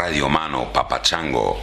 Radio Mano Papachango.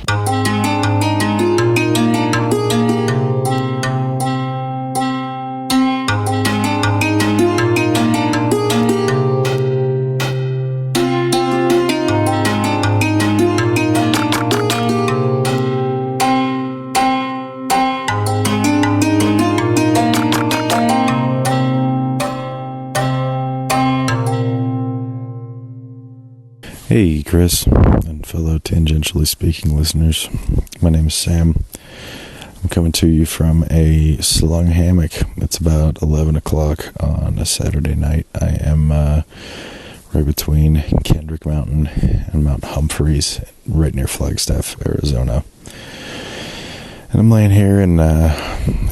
Hey, Chris, and fellow Tangentially speaking listeners. My name is Sam. I'm coming to you from a slung hammock. It's about 11 o'clock on a Saturday night. I am right between Kendrick Mountain and Mount Humphreys, right near Flagstaff, Arizona. And I'm laying here, and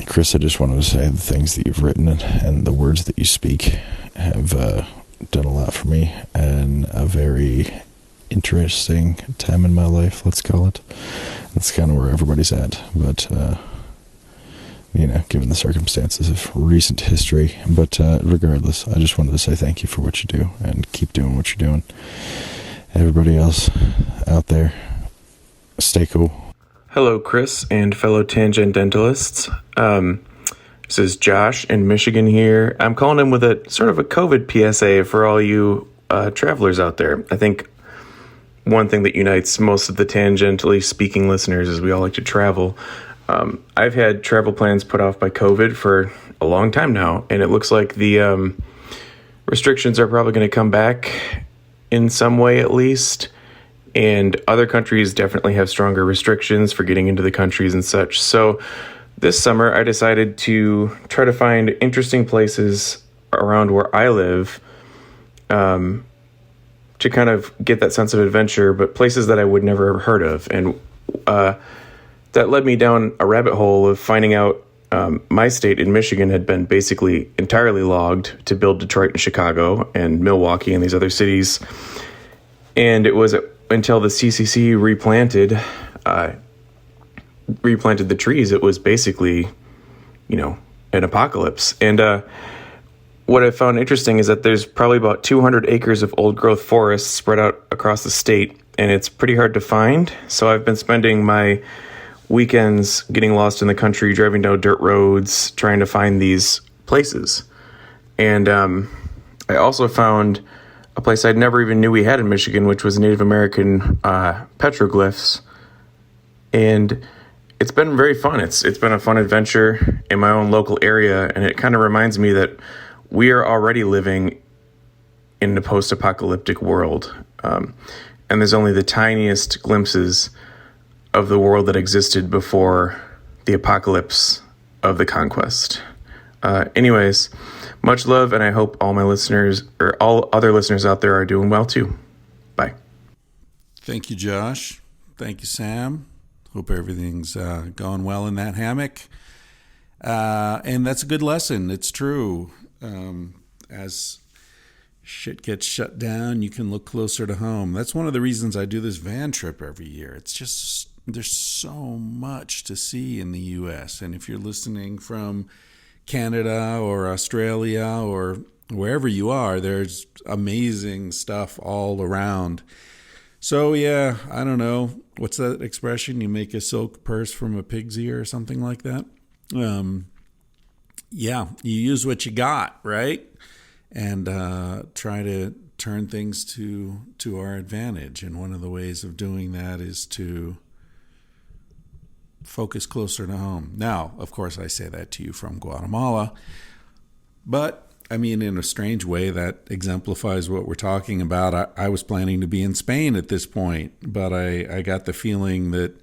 Chris, I just wanted to say the things that you've written and the words that you speak have done a lot for me, and a very interesting time in my life, let's call it. That's kind of where everybody's at, but given the circumstances of recent history. But regardless, I just wanted to say thank you for what you do, and keep doing what you're doing. Everybody else out there, stay cool. Hello, Chris and fellow tangentialists. This is Josh in Michigan here. I'm calling in with a sort of a COVID PSA for all you travelers out there. I think one thing that unites most of the tangentially speaking listeners is we all like to travel. I've had travel plans put off by COVID for a long time now, and it looks like the restrictions are probably going to come back in some way at least. And other countries definitely have stronger restrictions for getting into the countries and such. So this summer, I decided to try to find interesting places around where I live to kind of get that sense of adventure, but places that I would never have heard of. And that led me down a rabbit hole of finding out my state in Michigan had been basically entirely logged to build Detroit and Chicago and Milwaukee and these other cities. And it was until the CCC replanted the trees, it was basically, an apocalypse. And what I found interesting is that there's probably about 200 acres of old-growth forests spread out across the state, and it's pretty hard to find. So I've been spending my weekends getting lost in the country, driving down dirt roads, trying to find these places. And I also found a place I'd never even knew we had in Michigan, which was Native American petroglyphs. And it's been very fun. It's been a fun adventure in my own local area, and it kind of reminds me that we are already living in a post-apocalyptic world. And there's only the tiniest glimpses of the world that existed before the apocalypse of the conquest. Anyways, much love, and I hope all my listeners, or all other listeners out there, are doing well too. Bye. Thank you, Josh. Thank you, Sam. Hope everything's going well in that hammock. And that's a good lesson. It's true. As shit gets shut down, you can look closer to home. That's one of the reasons I do this van trip every year. It's just, there's so much to see in the U.S. And if you're listening from Canada or Australia or wherever you are, there's amazing stuff all around. So yeah, I don't know. What's that expression? You make a silk purse from a pig's ear or something like that. Yeah, you use what you got, right? And try to turn things to our advantage. And one of the ways of doing that is to focus closer to home. Now, of course, I say that to you from Guatemala, but I mean, in a strange way, that exemplifies what we're talking about. I was planning to be in Spain at this point, but I got the feeling that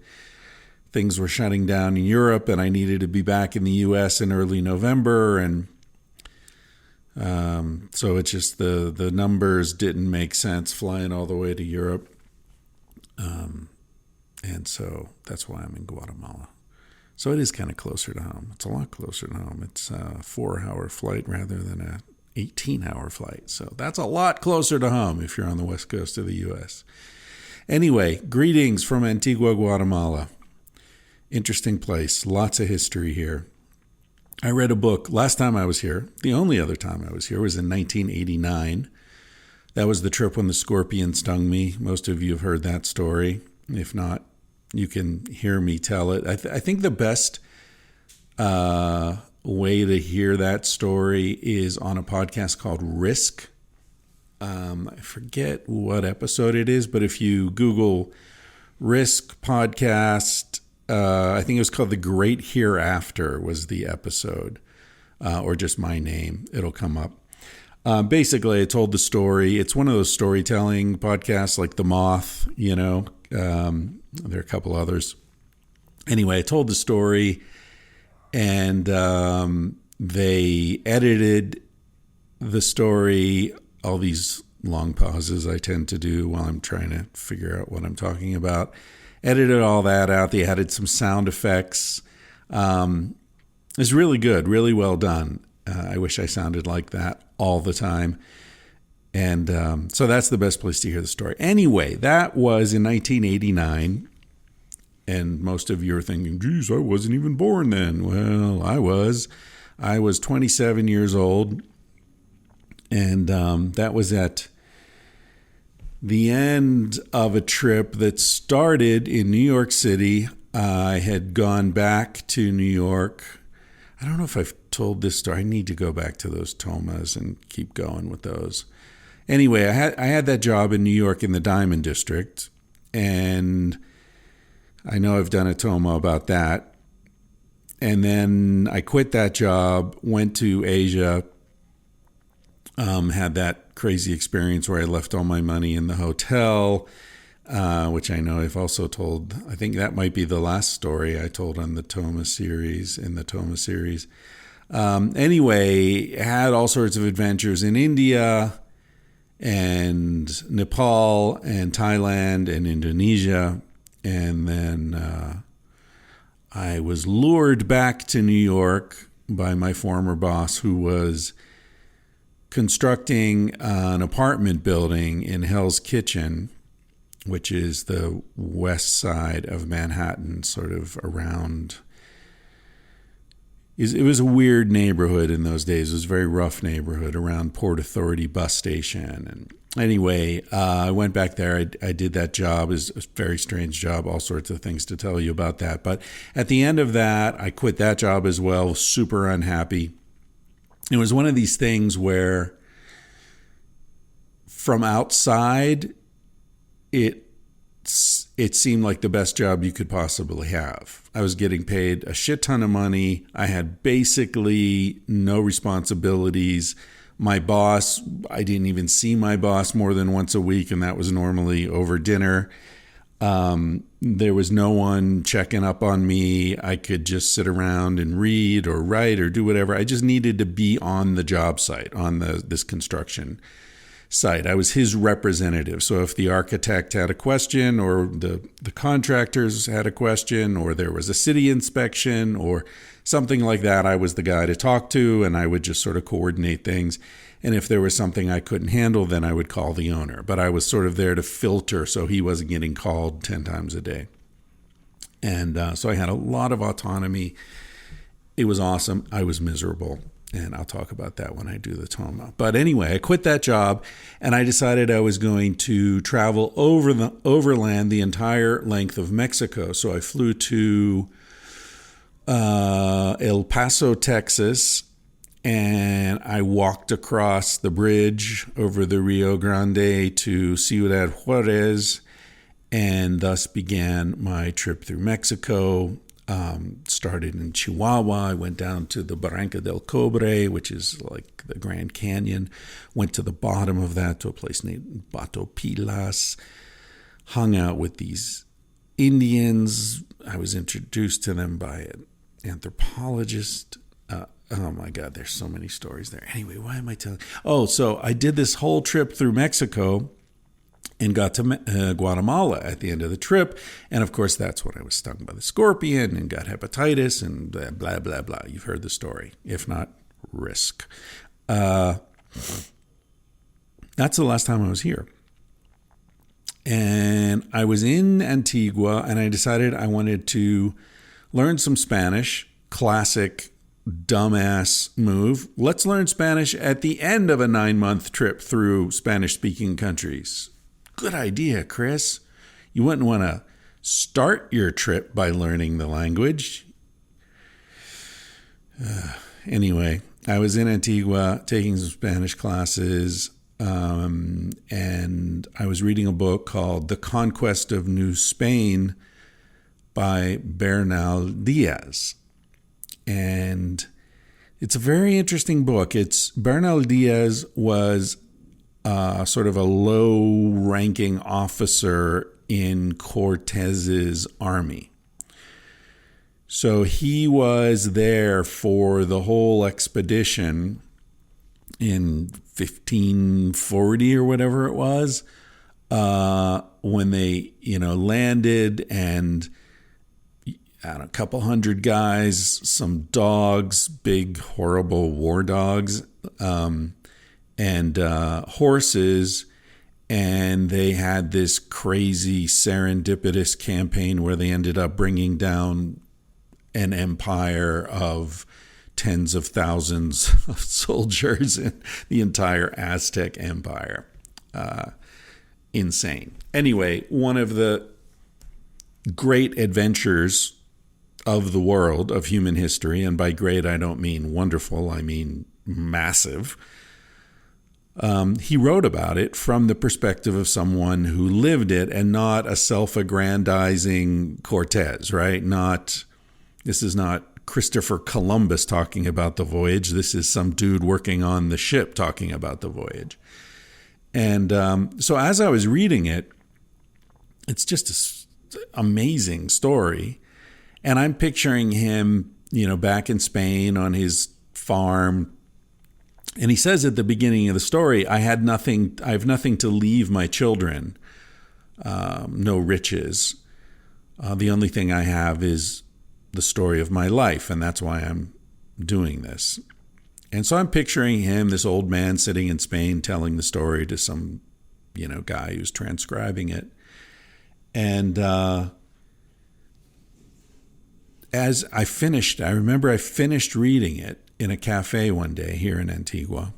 things were shutting down in Europe, and I needed to be back in the U.S. in early November, and so it's just the numbers didn't make sense flying all the way to Europe. And so that's why I'm in Guatemala. So it is kind of closer to home. It's a lot closer to home. It's a 4-hour flight rather than a 18-hour flight. So that's a lot closer to home if you're on the west coast of the U.S. Anyway, greetings from Antigua Guatemala. Interesting place. Lots of history here. I read a book last time I was here. The only other time I was here was in 1989. That was the trip when the scorpion stung me. Most of you have heard that story. If not, you can hear me tell it. I think the best way to hear that story is on a podcast called Risk. I forget what episode it is, but if you Google Risk podcast, I think it was called The Great Hereafter was the episode, or just my name. It'll come up. Basically, I told the story. It's one of those storytelling podcasts like The Moth, you know. There are a couple others. Anyway, I told the story, and they edited the story, all these long pauses I tend to do while I'm trying to figure out what I'm talking about. Edited all that out. They added some sound effects. It's really good, really well done. I wish I sounded like that all the time. And so that's the best place to hear the story. Anyway, that was in 1989. And most of you are thinking, geez, I wasn't even born then. Well, I was. I was 27 years old. And that was at the end of a trip that started in New York City. I had gone back to New York. I don't know if I've told this story. I need to go back to those tomas and keep going with those. Anyway, I had that job in New York in the Diamond District, and I know I've done a toma about that. And then I quit that job, went to Asia, had that crazy experience where I left all my money in the hotel, which I know I've also told. I think that might be the last story I told on the Toma series, Anyway, had all sorts of adventures in India and Nepal and Thailand and Indonesia. And then I was lured back to New York by my former boss, who was constructing an apartment building in Hell's Kitchen, which is the west side of Manhattan, sort of around. It was a weird neighborhood in those days. It was a very rough neighborhood around Port Authority bus station. And anyway, I went back there. I did that job. It was a very strange job, all sorts of things to tell you about that. But at the end of that, I quit that job as well, super unhappy. It was one of these things where from outside, it seemed like the best job you could possibly have. I was getting paid a shit ton of money. I had basically no responsibilities. My boss, I didn't even see my boss more than once a week, and that was normally over dinner. There was no one checking up on me. I could just sit around and read or write or do whatever. I just needed to be on the job site, on this construction site. I was his representative. So if the architect had a question, or the contractors had a question, or there was a city inspection or something like that, I was the guy to talk to, and I would just sort of coordinate things. And if there was something I couldn't handle, then I would call the owner. But I was sort of there to filter so he wasn't getting called 10 times a day. And so I had a lot of autonomy. It was awesome. I was miserable. And I'll talk about that when I do the Toma. But anyway, I quit that job, and I decided I was going to travel overland the entire length of Mexico. So I flew to El Paso, Texas, and I walked across the bridge over the Rio Grande to Ciudad Juarez, and thus began my trip through Mexico. Started in Chihuahua. I went down to the Barranca del Cobre, which is like the Grand Canyon. Went to the bottom of that to a place named Bato Pilas. Hung out with these Indians. I was introduced to them by an anthropologist. Oh my God, there's so many stories there. Anyway, why am I telling? Oh, so I did this whole trip through Mexico and got to Guatemala at the end of the trip. And of course, that's when I was stung by the scorpion and got hepatitis and blah, blah, blah, blah. You've heard the story. If not, risk. That's the last time I was here. And I was in Antigua, and I decided I wanted to learn some Spanish, classic dumbass move. Let's learn Spanish at the end of a 9-month trip through Spanish-speaking countries. Good idea, Chris. You wouldn't want to start your trip by learning the language. Anyway, I was in Antigua taking some Spanish classes, and I was reading a book called The Conquest of New Spain by Bernal Diaz. And it's a very interesting book. Bernal Diaz was sort of a low-ranking officer in Cortez's army. So he was there for the whole expedition in 1540 or whatever it was, when they, landed, and a couple hundred guys, some dogs, big, horrible war dogs, and horses. And they had this crazy serendipitous campaign where they ended up bringing down an empire of tens of thousands of soldiers in the entire Aztec empire. Insane. Anyway, one of the great adventures of the world, of human history, and by great I don't mean wonderful, I mean massive. He wrote about it from the perspective of someone who lived it, and not a self-aggrandizing Cortez, right? This is not Christopher Columbus talking about the voyage. This is some dude working on the ship talking about the voyage. And so as I was reading it, it's just an amazing story. And I'm picturing him, back in Spain on his farm. And he says at the beginning of the story, I have nothing to leave my children, no riches. The only thing I have is the story of my life, and that's why I'm doing this. And so I'm picturing him, this old man sitting in Spain, telling the story to some, guy who's transcribing it. And as I remember I finished reading it in a cafe one day here in Antigua.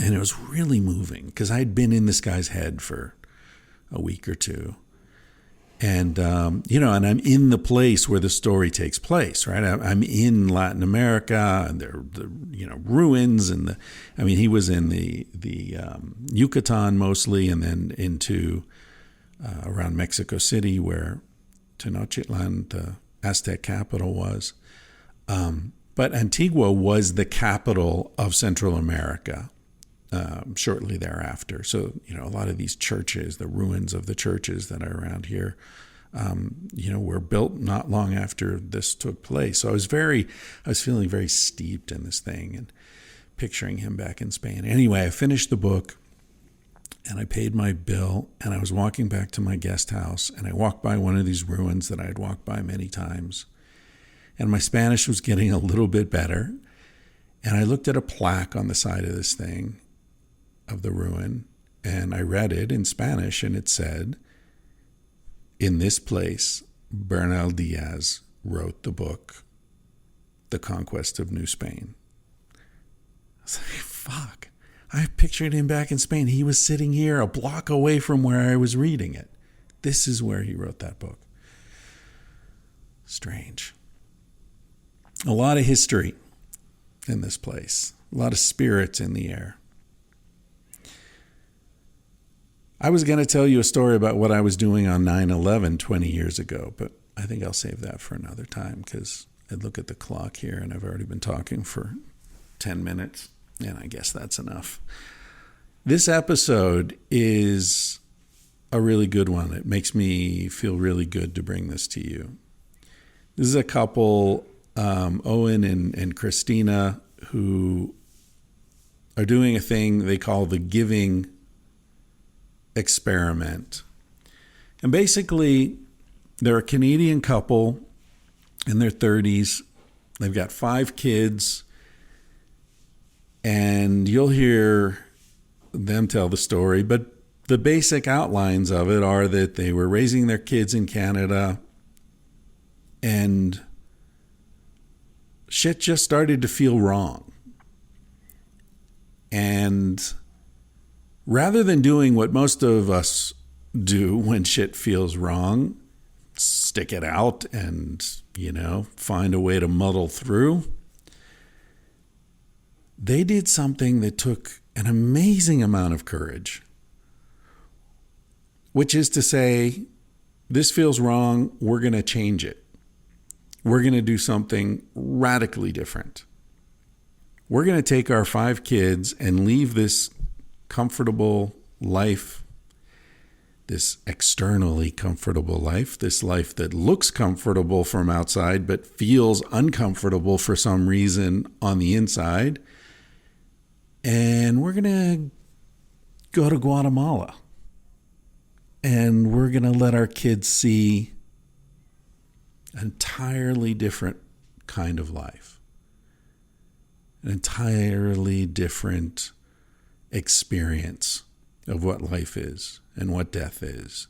And it was really moving because I'd been in this guy's head for a week or two. And, and I'm in the place where the story takes place, right? I'm in Latin America, and there are the ruins. And he was in the Yucatan mostly, and then into around Mexico City, where Tenochtitlan, the Aztec capital, was. But Antigua was the capital of Central America shortly thereafter. So, a lot of these churches, the ruins of the churches that are around here, were built not long after this took place. So I was feeling very steeped in this thing and picturing him back in Spain. Anyway, I finished the book and I paid my bill, and I was walking back to my guest house, and I walked by one of these ruins that I had walked by many times. And my Spanish was getting a little bit better. And I looked at a plaque on the side of this thing, of the ruin, and I read it in Spanish, and it said, in this place, Bernal Diaz wrote the book, The Conquest of New Spain. I was like, fuck. I pictured him back in Spain. He was sitting here a block away from where I was reading it. This is where he wrote that book. Strange. A lot of history in this place. A lot of spirits in the air. I was going to tell you a story about what I was doing on 9/11 20 years ago, but I think I'll save that for another time, because I look at the clock here and I've already been talking for 10 minutes, and I guess that's enough. This episode is a really good one. It makes me feel really good to bring this to you. This is a couple, Owen and Christina, who are doing a thing they call the giving experiment. And basically, they're a Canadian couple in their 30s. They've got 5 kids, and you'll hear them tell the story, but the basic outlines of it are that they were raising their kids in Canada, and shit just started to feel wrong. And rather than doing what most of us do when shit feels wrong, stick it out and, find a way to muddle through, they did something that took an amazing amount of courage, which is to say, this feels wrong, we're going to change it. We're going to do something radically different. We're going to take our 5 kids and leave this comfortable life, this externally comfortable life, this life that looks comfortable from outside but feels uncomfortable for some reason on the inside. And we're going to go to Guatemala. And we're going to let our kids see an entirely different kind of life, an entirely different experience of what life is and what death is.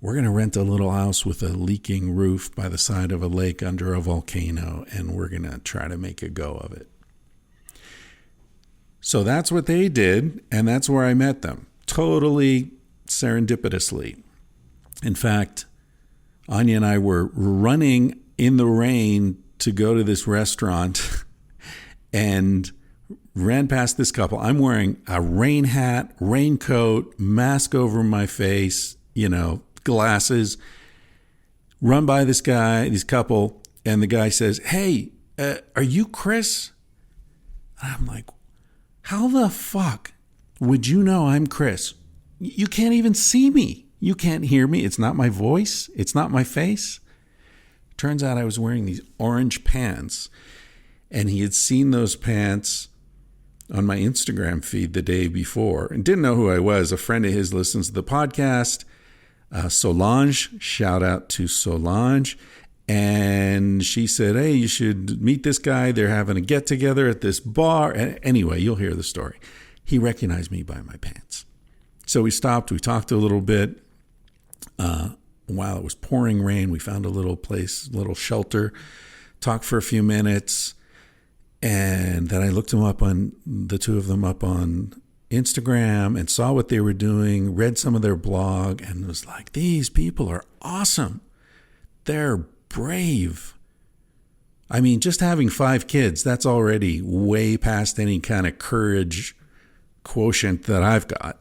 We're going to rent a little house with a leaking roof by the side of a lake under a volcano, and we're going to try to make a go of it. So that's what they did, and that's where I met them. Totally serendipitously. In fact, Anya and I were running in the rain to go to this restaurant and ran past this couple. I'm wearing a rain hat, raincoat, mask over my face, glasses. Run by this couple, and the guy says, "Hey, are you Chris?" And I'm like, how the fuck would you know I'm Chris? You can't even see me. You can't hear me. It's not my voice. It's not my face. Turns out I was wearing these orange pants, and he had seen those pants on my Instagram feed the day before and didn't know who I was. A friend of his listens to the podcast, Solange. Shout out to Solange. And she said, "Hey, you should meet this guy. They're having a get together at this bar." And anyway, you'll hear the story. He recognized me by my pants. So we stopped. We talked a little bit. While it was pouring rain, we found a little place, little shelter, talked for a few minutes. And then I looked the two of them up on Instagram and saw what they were doing, read some of their blog, and was like, these people are awesome. They're brave. I mean, just having 5 kids, that's already way past any kind of courage quotient that I've got.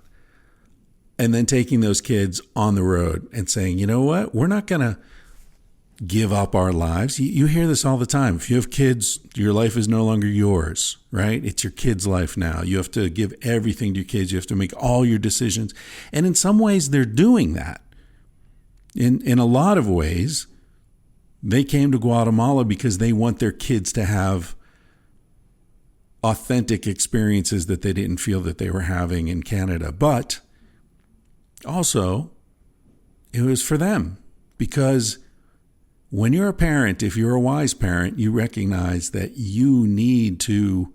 And then taking those kids on the road and saying, you know what? We're not going to give up our lives. You hear this all the time. If you have kids, your life is no longer yours, right? It's your kid's life now. You have to give everything to your kids. You have to make all your decisions. And in some ways, they're doing that. In a lot of ways, they came to Guatemala because they want their kids to have authentic experiences that they didn't feel that they were having in Canada. But also, it was for them, because when you're a parent, if you're a wise parent, you recognize that you need to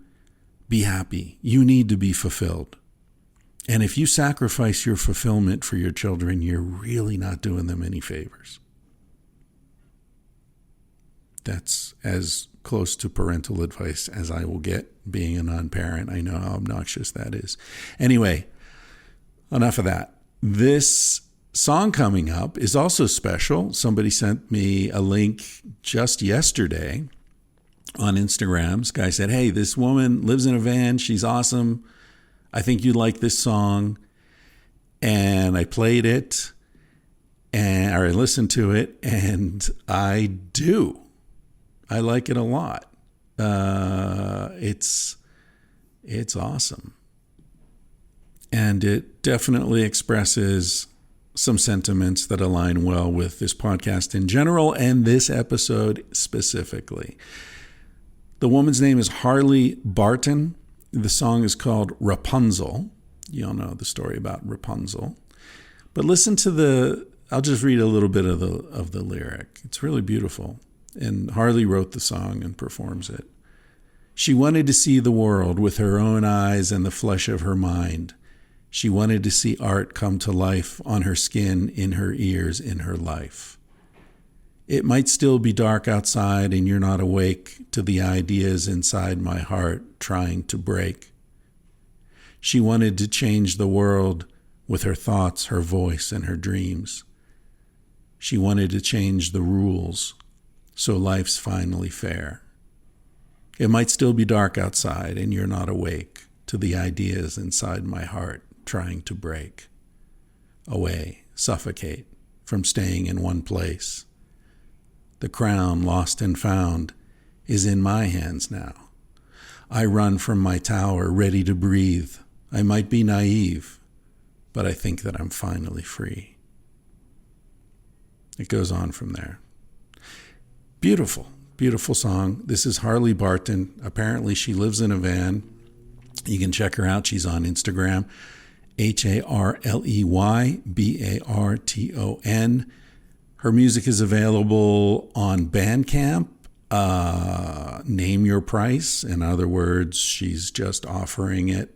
be happy. You need to be fulfilled. And if you sacrifice your fulfillment for your children, you're really not doing them any favors. That's as close to parental advice as I will get, being a non-parent. I know how obnoxious that is. Anyway, enough of that. This song coming up is also special. Somebody sent me a link just yesterday on Instagram. This guy said, "Hey, this woman lives in a van. She's awesome. I think you'd like this song." And I played it, or I listened to it, and I do. I like it a lot. It's awesome. And it definitely expresses some sentiments that align well with this podcast in general and this episode specifically. The woman's name is Harley Barton. The song is called Rapunzel. You all know the story about Rapunzel. But listen to I'll just read a little bit of the lyric. It's really beautiful. And Harley wrote the song and performs it. She wanted to see the world with her own eyes and the flesh of her mind. She wanted to see art come to life on her skin, in her ears, in her life. It might still be dark outside and you're not awake to the ideas inside my heart trying to break. She wanted to change the world with her thoughts, her voice, and her dreams. She wanted to change the rules so life's finally fair. It might still be dark outside and you're not awake to the ideas inside my heart trying to break. Away, suffocate from staying in one place. The crown lost and found is in my hands now. I run from my tower ready to breathe. I might be naive, but I think that I'm finally free. It goes on from there. Beautiful, beautiful song. This is Harley Barton. Apparently she lives in a van. You can check her out. She's on Instagram, HarleyBarton. Her music is available on Bandcamp. Name your price. In other words, she's just offering it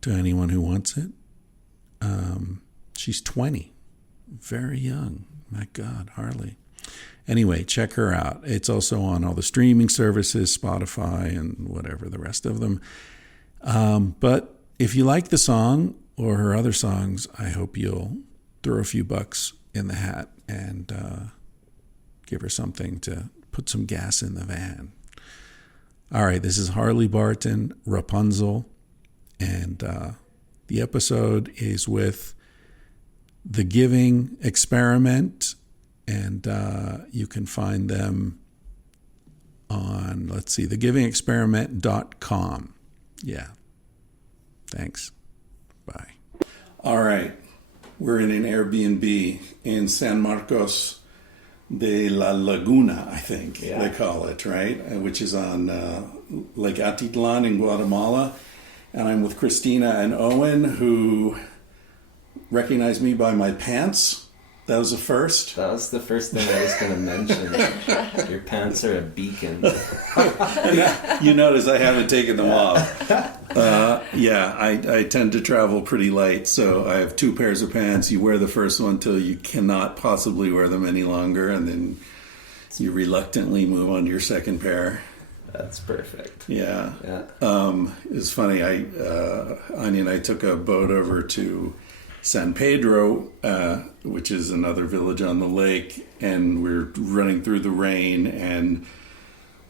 to anyone who wants it. She's 20. Very young. My God, Harley. Anyway, check her out. It's also on all the streaming services, Spotify, and whatever, the rest of them. But if you like the song or her other songs, I hope you'll throw a few bucks in the hat and give her something to put some gas in the van. All right, this is Harley Barton, Rapunzel, and the episode is with The Giving Experiment, and you can find them on, thegivingexperiment.com. Yeah. Thanks. Bye. All right. We're in an Airbnb in San Marcos de la Laguna, I think they call it, right? Which is on Lake Atitlan in Guatemala. And I'm with Christina and Owen, who recognized me by my pants. That was the first. That was the first thing I was going to mention. Your pants are a beacon. You notice I haven't taken them off. I tend to travel pretty light, so I have two pairs of pants. You wear the first one till you cannot possibly wear them any longer, and then you reluctantly move on to your second pair. That's perfect. Yeah. It's funny. Anya and I took a boat over to San Pedro, which is another village on the lake, and we're running through the rain, and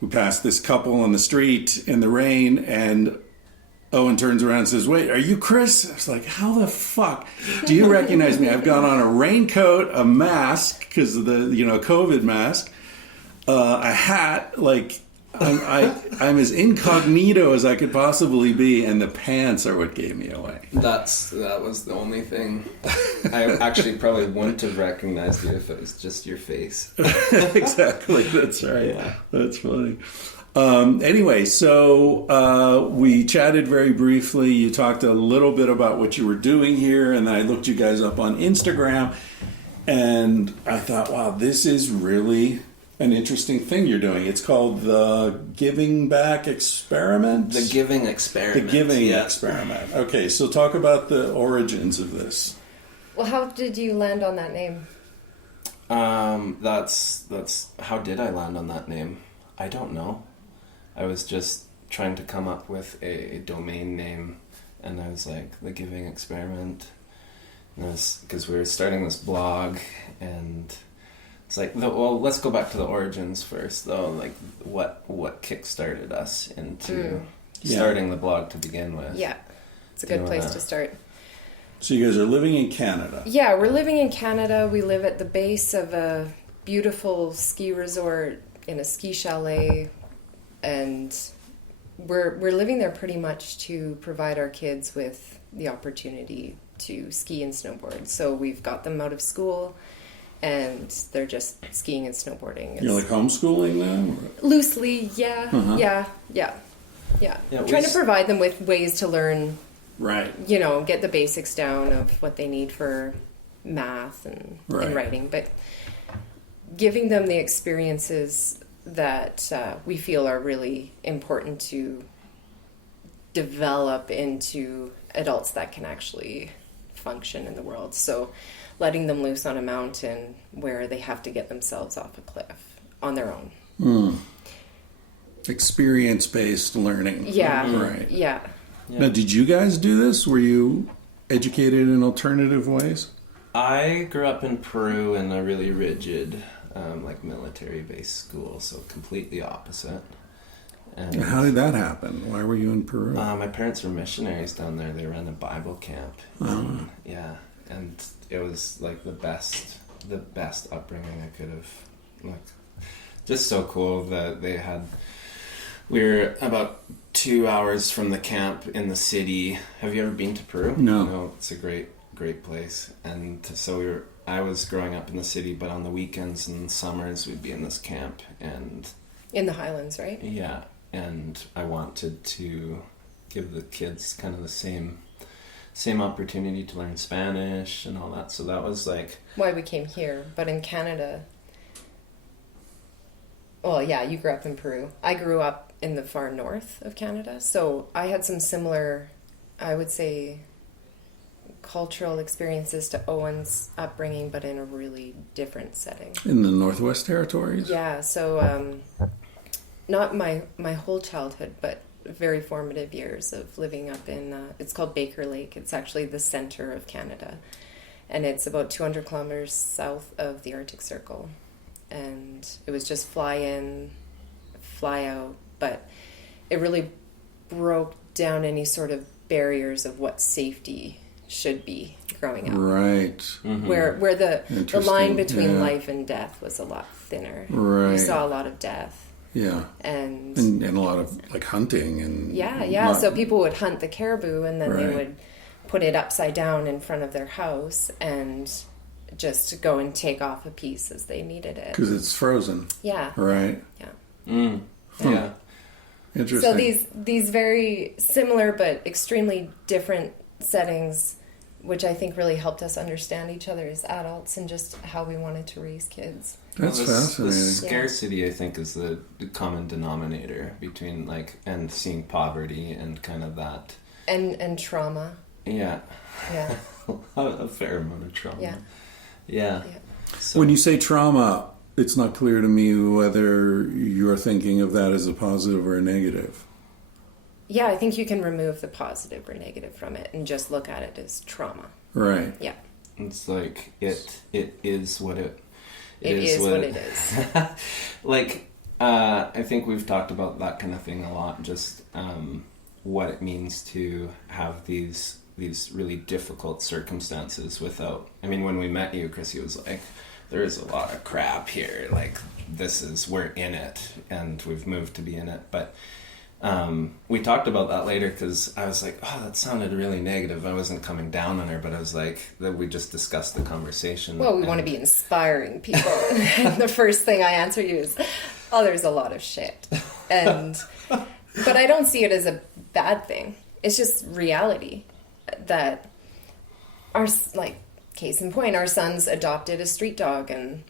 we passed this couple on the street in the rain, and Owen turns around and says, "Wait, are you Chris?" I was like, "How the fuck do you recognize me? I've got on a raincoat, a mask, because of the COVID mask, a hat, like I'm as incognito as I could possibly be, and the pants are what gave me away." That was the only thing. I actually probably wouldn't have recognized you if it was just your face. Exactly. That's right. Yeah. That's funny. Anyway, so we chatted very briefly. You talked a little bit about what you were doing here, and then I looked you guys up on Instagram, and I thought, wow, this is really an interesting thing you're doing. It's called the Giving Back Experiment? The Giving Experiment. The Giving Experiment. Okay, so talk about the origins of this. Well, how did you land on that name? That's how did I land on that name? I don't know. I was just trying to come up with a domain name, and I was like, The Giving Experiment. And it was because we were starting this blog, and it's like, let's go back to the origins first, though. Like, what kick-started us into starting the blog to begin with? Yeah, it's a good place to start. So you guys are living in Canada? Yeah, we're living in Canada. We live at the base of a beautiful ski resort in a ski chalet, and we're living there pretty much to provide our kids with the opportunity to ski and snowboard. So we've got them out of school, and they're just skiing and snowboarding. You're like homeschooling them? Loosely, yeah. Uh-huh. Yeah. Trying to provide them with ways to learn, right? Get the basics down of what they need for math and writing, but giving them the experiences that we feel are really important to develop into adults that can actually function in the world. So letting them loose on a mountain where they have to get themselves off a cliff on their own. Experience-based learning. Yeah. Right. Yeah. Now, did you guys do this? Were you educated in alternative ways? I grew up in Peru in a really rigid, like military-based school, so completely opposite. And How did that happen? Why were you in Peru? my parents were missionaries down there. They ran a Bible camp. Yeah, and it was like the best upbringing I could have. Like, just so cool that they had. We were about 2 hours from the camp in the city. Have you ever been to Peru? No. No, it's a great place. And so I was growing up in the city, but on the weekends and summers we'd be in this camp, and In the Highlands, right? yeah, and I wanted to give the kids kind of the same opportunity to learn Spanish and all that. So that was like, Why we came here. But in Canada, well, yeah, you grew up in Peru. I grew up in the far north of Canada. So I had some similar, I would say, cultural experiences to Owen's upbringing, but in a really different setting. In the Northwest Territories? Yeah, so not my whole childhood, but very formative years of living up in, it's called Baker Lake. It's actually the center of Canada. And it's about 200 kilometers south of the Arctic Circle. And it was just fly in, fly out. But it really broke down any sort of barriers of what safety should be growing up. Right. mm-hmm. Where the line Interesting, between yeah. life and death was a lot thinner. Right. You saw a lot of death. Yeah. And And a lot of like hunting and yeah. So people would hunt the caribou, and then they Right. would put it upside down in front of their house and just go and take off a piece as they needed it. because it's frozen. Yeah. Right. Yeah. Yeah. Interesting. So these very similar but extremely different settings, which I think really helped us understand each other as adults and just how we wanted to raise kids. That's The fascinating. scarcity, I think, is the common denominator between and seeing poverty and kind of that. And trauma. Yeah. Yeah. a fair amount of trauma. Yeah. Yeah. Yeah. So, When you say trauma, it's not clear to me whether you're thinking of that as a positive or a negative. Yeah, I think you can remove the positive or negative from it and just look at it as trauma. Right. Yeah. it's like it is what it It is what it is. Like, I think we've talked about that kind of thing a lot, just what it means to have these really difficult circumstances without, I mean, when we met you, Chrissy was like, there's a lot of crap here, like, we're in it, and we've moved to be in it, but we talked about that later, because I was like, oh, that sounded really negative. I wasn't coming down on her, but I was like, that we just discussed the conversation. Well, we want to be inspiring people. And the first thing I answer you is, oh, there's a lot of shit. But I don't see it as a bad thing. It's just reality that case in point, our son's adopted a street dog, and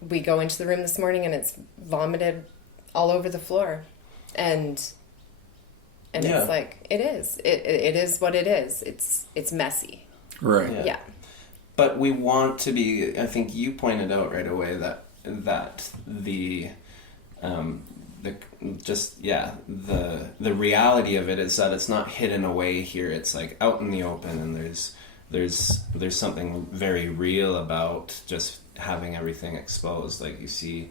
we go into the room this morning and it's vomited all over the floor. And Yeah. it's like, it is what it is. It's messy. Right. Yeah. Yeah. But we want to be, I think you pointed out right away that the reality of it is that it's not hidden away here. It's like out in the open, and there's something very real about just having everything exposed. Like we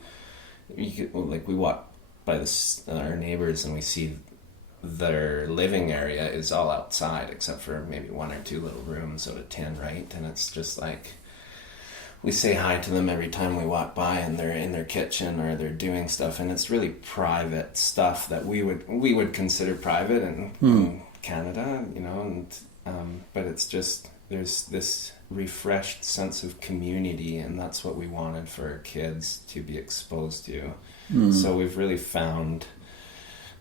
walk by our neighbors, and we see their living area is all outside except for maybe 1 or 2 little rooms out of 10, right? And it's just like, we say hi to them every time we walk by, and they're in their kitchen or they're doing stuff, and it's really private stuff that we would consider private in Canada, and but it's just, there's this refreshed sense of community, and that's what we wanted for our kids to be exposed to. So we've really found,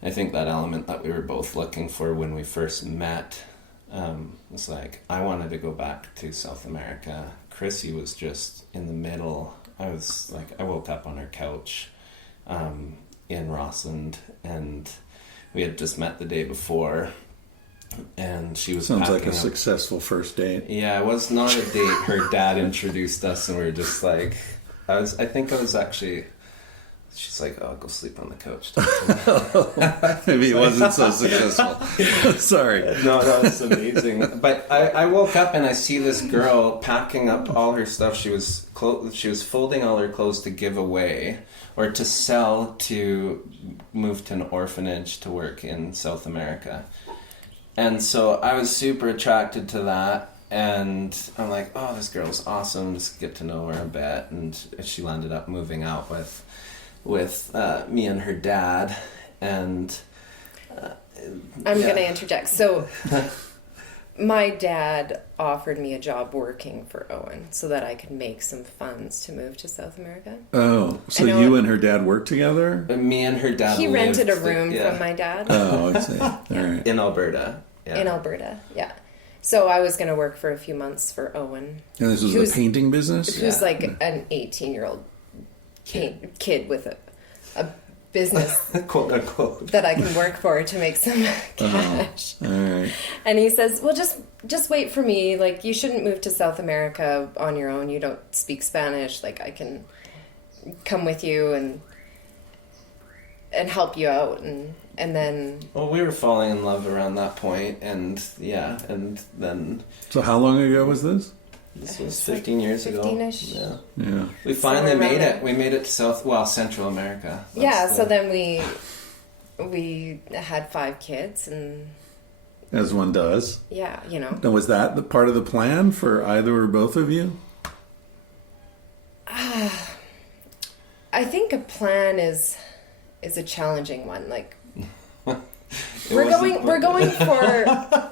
I think, that element that we were both looking for when we first met. Was like, I wanted to go back to South America. Chrissy was just in the middle. I woke up on her couch in Rossland, and we had just met the day before, and she was Sounds like packing a up. successful first date. Yeah, it was not a date. Her dad introduced us, and we were just like, I think I was actually. She's like, "Oh, go sleep on the couch." Maybe it wasn't so successful. Sorry. No, that was amazing. But I woke up and I see this girl packing up all her stuff. She was folding all her clothes to give away or to sell to move to an orphanage to work in South America. And so I was super attracted to that. And I'm like, oh, this girl's awesome. Just get to know her a bit. And she ended up moving out with me and her dad. And I'm going to interject. So my dad offered me a job working for Owen so that I could make some funds to move to South America. Oh, so you and her dad worked together? Me and her dad He rented a lived, room from my dad. Oh, I see. All right. in Alberta. Yeah. In Alberta, yeah. So I was going to work for a few months for Owen. And this was Who's- a painting business? Who's like an 18-year-old kid with a business Quote unquote. that I can work for to make some cash. All right. And he says, well, just wait for me. Like, you shouldn't move to South America on your own. You don't speak Spanish. Like, I can come with you and help you out. And then... Well, we were falling in love around that point, and then So how long ago was this? this was 15 years ago. 15-ish. Yeah. Yeah. We finally Somewhere made around it. We made it to Central America. So then we had 5 kids, and As one does. yeah, you know. Now, was that the part of the plan for either or both of you? I think a plan is a challenging one. Like, we're going for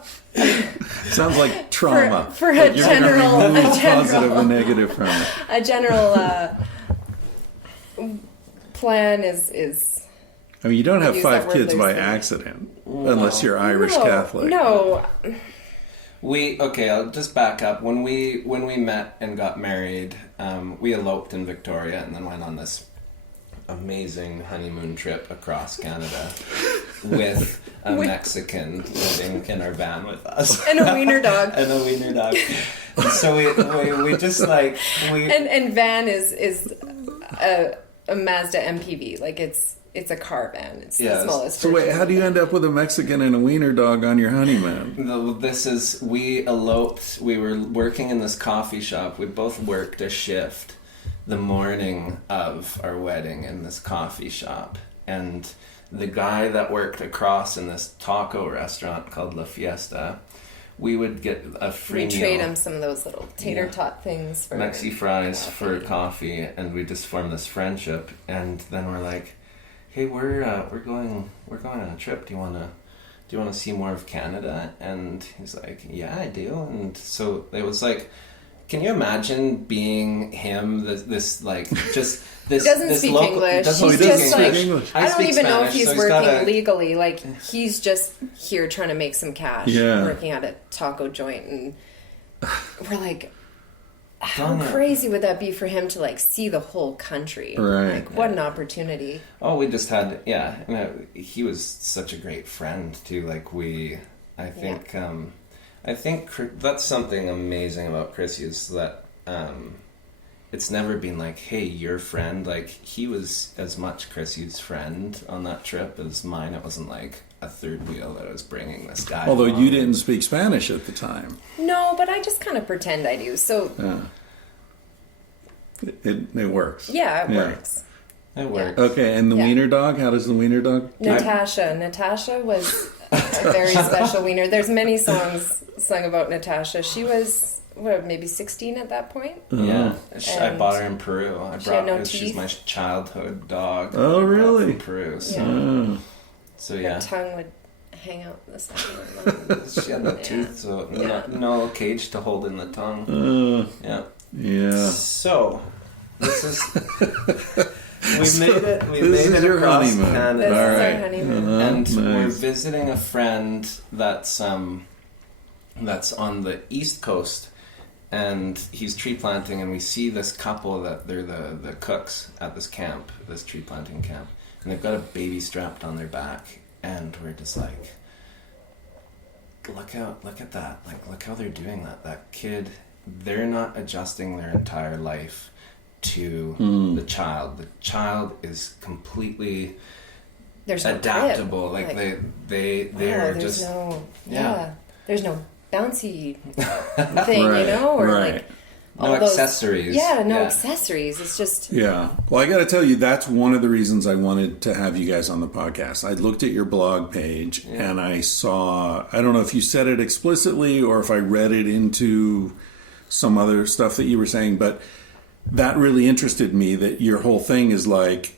Sounds like trauma. for a Like you're gonna general remove a positive general and negative from it. a general plan is I mean, you don't have Use 5 that word kids by loosely. accident, unless you're Irish Catholic. No, I'll just back up. When we met and got married, we eloped in Victoria and then went on this amazing honeymoon trip across Canada with a Mexican living in our van with us. and a wiener dog. And a wiener dog. So we just like And van is a Mazda MPV. Like, it's a car van. It's Yes. the smallest. So wait, version. how do you end up with a Mexican and a wiener dog on your honeymoon? we eloped. We were working in this coffee shop. We both worked a shift the morning of our wedding in this coffee shop, and the guy that worked across in this taco restaurant called La Fiesta, we would get a free We trade meal, him some of those little tater tot things for Mexi fries for coffee, and we just formed this friendship. And then we're like, hey, we're going on a trip. Do you want to see more of Canada? And he's like, yeah, I do. And so it was like, can you imagine being him? This like just this. Doesn't this speak local, English. Doesn't He's speak just like English. I don't speak even know Spanish, if he's so working gotta- legally. Like, he's just here trying to make some cash. Yeah. Working at a taco joint, and we're like, how Darn it. crazy would that be for him to like see the whole country? Right. Like, what an opportunity. Oh, we just had he was such a great friend too. Like I think that's something amazing about Chrissy is that it's never been like, hey, your friend. Like, he was as much Chrissy's friend on that trip as mine. It wasn't like a third wheel that I was bringing this guy. Although along. you didn't speak Spanish at the time. No, but I just kind of pretend I do. So It works. yeah, it Yeah. works. It worked. Okay, and the Yeah. wiener dog? How does the wiener dog? Natasha was a very special wiener. There's many songs sung about Natasha. She was maybe 16 at that point. Yeah, I And bought her in Peru. she had no She's teeth. my childhood dog. Oh, I brought really? From Peru. So, Yeah. so Her yeah. tongue would hang out the side of her mouth. She had no teeth, so Yeah. no cage to hold in the tongue. Yeah. Yeah. So, this is we So, made it. We this made is it your across honeymoon. Canada, This is our right. honeymoon. and we're Nice. visiting a friend that's on the East Coast, and he's tree planting, and we see this couple that they're the cooks at this camp, this tree planting camp, and they've got a baby strapped on their back, and we're just like, look at that. Like, look how they're doing that. That kid, they're not adjusting their entire life to the child. The child is completely There's no adaptable. grip. Like they're there's just no there's no bouncy thing, you know, or like no accessories. No accessories. It's just Yeah. Well, I got to tell you, that's one of the reasons I wanted to have you guys on the podcast. I looked at your blog page and I saw, I don't know if you said it explicitly or if I read it into some other stuff that you were saying, but that really interested me, that your whole thing is like,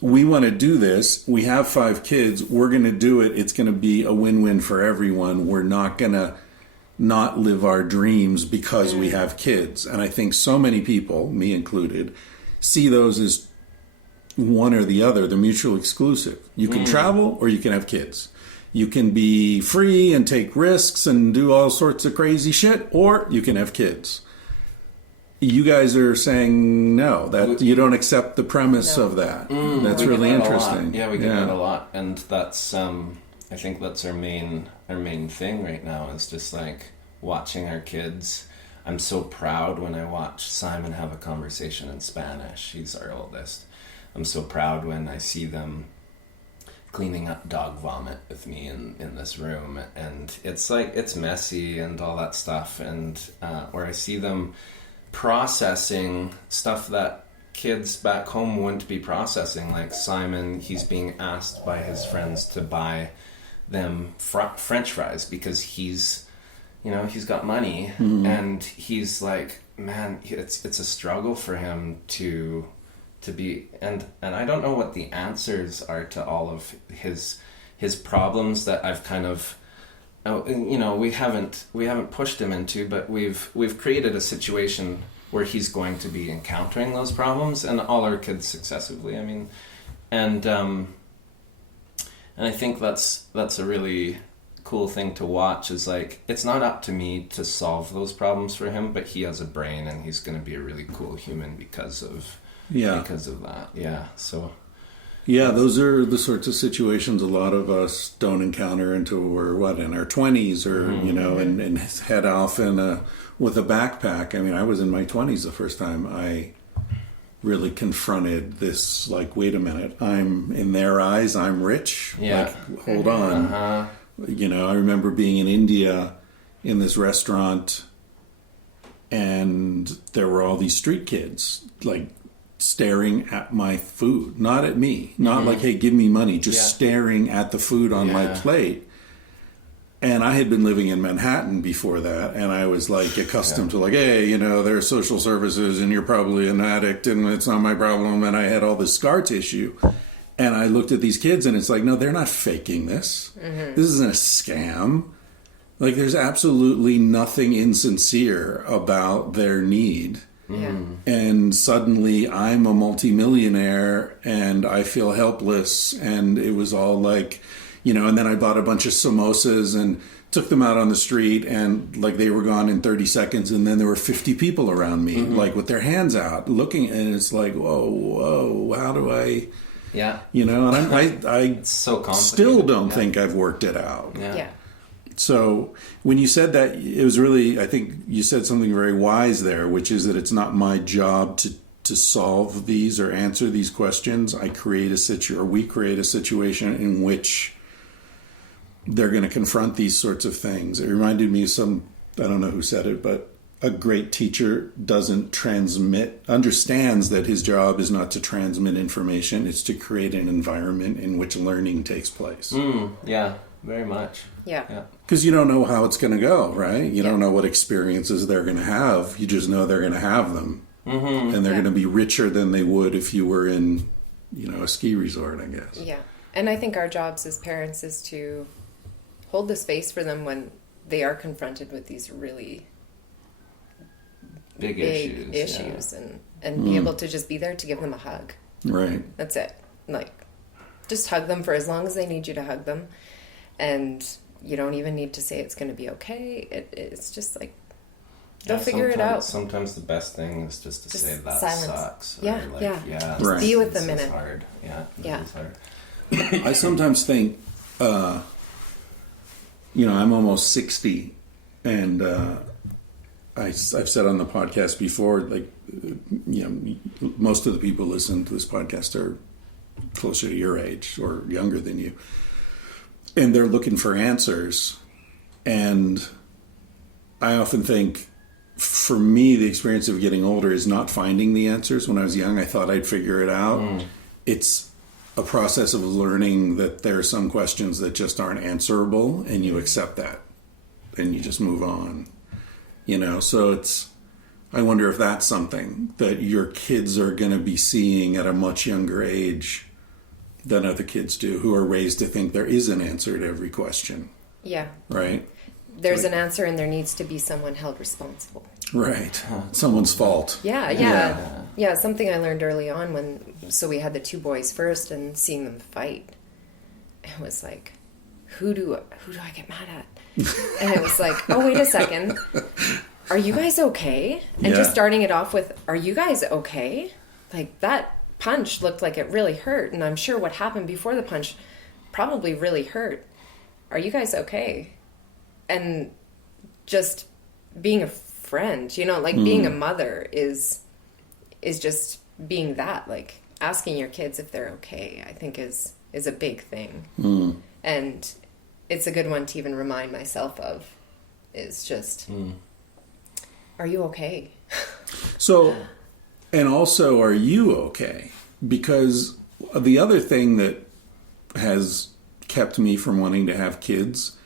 we want to do this. We have 5 kids. We're going to do it. It's going to be a win-win for everyone. We're not going to not live our dreams because we have kids. And I think so many people, me included, see those as one or the other. They're mutually exclusive. You can travel or you can have kids. You can be free and take risks and do all sorts of crazy shit, or you can have kids. You guys are saying no, that you don't accept the premise of that. That's really interesting. Yeah, we get that a lot, and that's I think that's our main thing right now is just like watching our kids. I'm so proud when I watch Simon have a conversation in Spanish. He's our oldest. I'm so proud when I see them cleaning up dog vomit with me in this room, and it's like it's messy and all that stuff, and where I see them processing stuff that kids back home wouldn't be processing. Like Simon, he's being asked by his friends to buy them French fries because he's got money, and he's like, man, it's a struggle for him to be, and I don't know what the answers are to all of his problems that I've kind of we haven't pushed him into, but we've created a situation where he's going to be encountering those problems, and all our kids successively. I mean, and I think that's a really cool thing to watch. Is like, it's not up to me to solve those problems for him, but he has a brain, and he's going to be a really cool human because of that. Yeah. So. Yeah, those are the sorts of situations a lot of us don't encounter until we're in our 20s, or and head off with a backpack. I mean, I was in my 20s the first time I really confronted this. Like, wait a minute, I'm in their eyes, I'm rich. Yeah. Like, hold on. I remember being in India in this restaurant, and there were all these street kids, like, staring at my food, not at me, not like, hey, give me money, just staring at the food on my plate. And I had been living in Manhattan before that, and I was like accustomed to like, hey, there are social services and you're probably an addict and it's not my problem, and I had all this scar tissue. And I looked at these kids and it's like, no, they're not faking this. This isn't a scam. Like, there's absolutely nothing insincere about their need. And suddenly I'm a multimillionaire and I feel helpless, and it was all like, and then I bought a bunch of samosas and took them out on the street, and like they were gone in 30 seconds, and then there were 50 people around me, like with their hands out looking, and it's like, whoa, how do I, and I it's so complicated. Still don't think I've worked it out. yeah. So when you said that, it was really, I think you said something very wise there, which is that it's not my job to solve these or answer these questions. We create a situation in which they're going to confront these sorts of things. It reminded me of I don't know who said it, but a great teacher understands that his job is not to transmit information, it's to create an environment in which learning takes place. Yeah, very much. Yeah. Because you don't know how it's going to go, right? You don't know what experiences they're going to have. You just know they're going to have them. And they're going to be richer than they would if you were in, a ski resort, I guess. Yeah. And I think our jobs as parents is to hold the space for them when they are confronted with these really big issues and be able to just be there to give them a hug. Right. That's it. Like, just hug them for as long as they need you to hug them. And you don't even need to say it's going to be okay. It's just like, they'll figure it out. Sometimes the best thing is just to say that silence. Sucks. Yeah, or like, yeah. Just be with them in it. Hard. Yeah. Yeah. It's hard. I sometimes think I'm almost 60, and I've said on the podcast before, like, most of the people listening to this podcast are closer to your age or younger than you, and they're looking for answers. And I often think, for me, the experience of getting older is not finding the answers. When I was young, I thought I'd figure it out. It's a process of learning that there are some questions that just aren't answerable, and you accept that, and you just move on. So I wonder if that's something that your kids are going to be seeing at a much younger age than other kids do, who are raised to think there is an answer to every question. Yeah. Right? There's an answer, and there needs to be someone held responsible. Right. Someone's fault. Yeah. Something I learned early on so we had the two boys first, and seeing them fight, it was like, who do I get mad at? And it was like, oh, wait a second. Are you guys okay? And just starting it off with, are you guys okay? Like, that punch looked like it really hurt, and I'm sure what happened before the punch probably really hurt. Are you guys okay? And just being a friend, being a mother is just being that, like, asking your kids if they're okay, I think is a big thing. And it's a good one to even remind myself of, is just, are you okay? So, and also, are you okay? Because the other thing that has kept me from wanting to have kids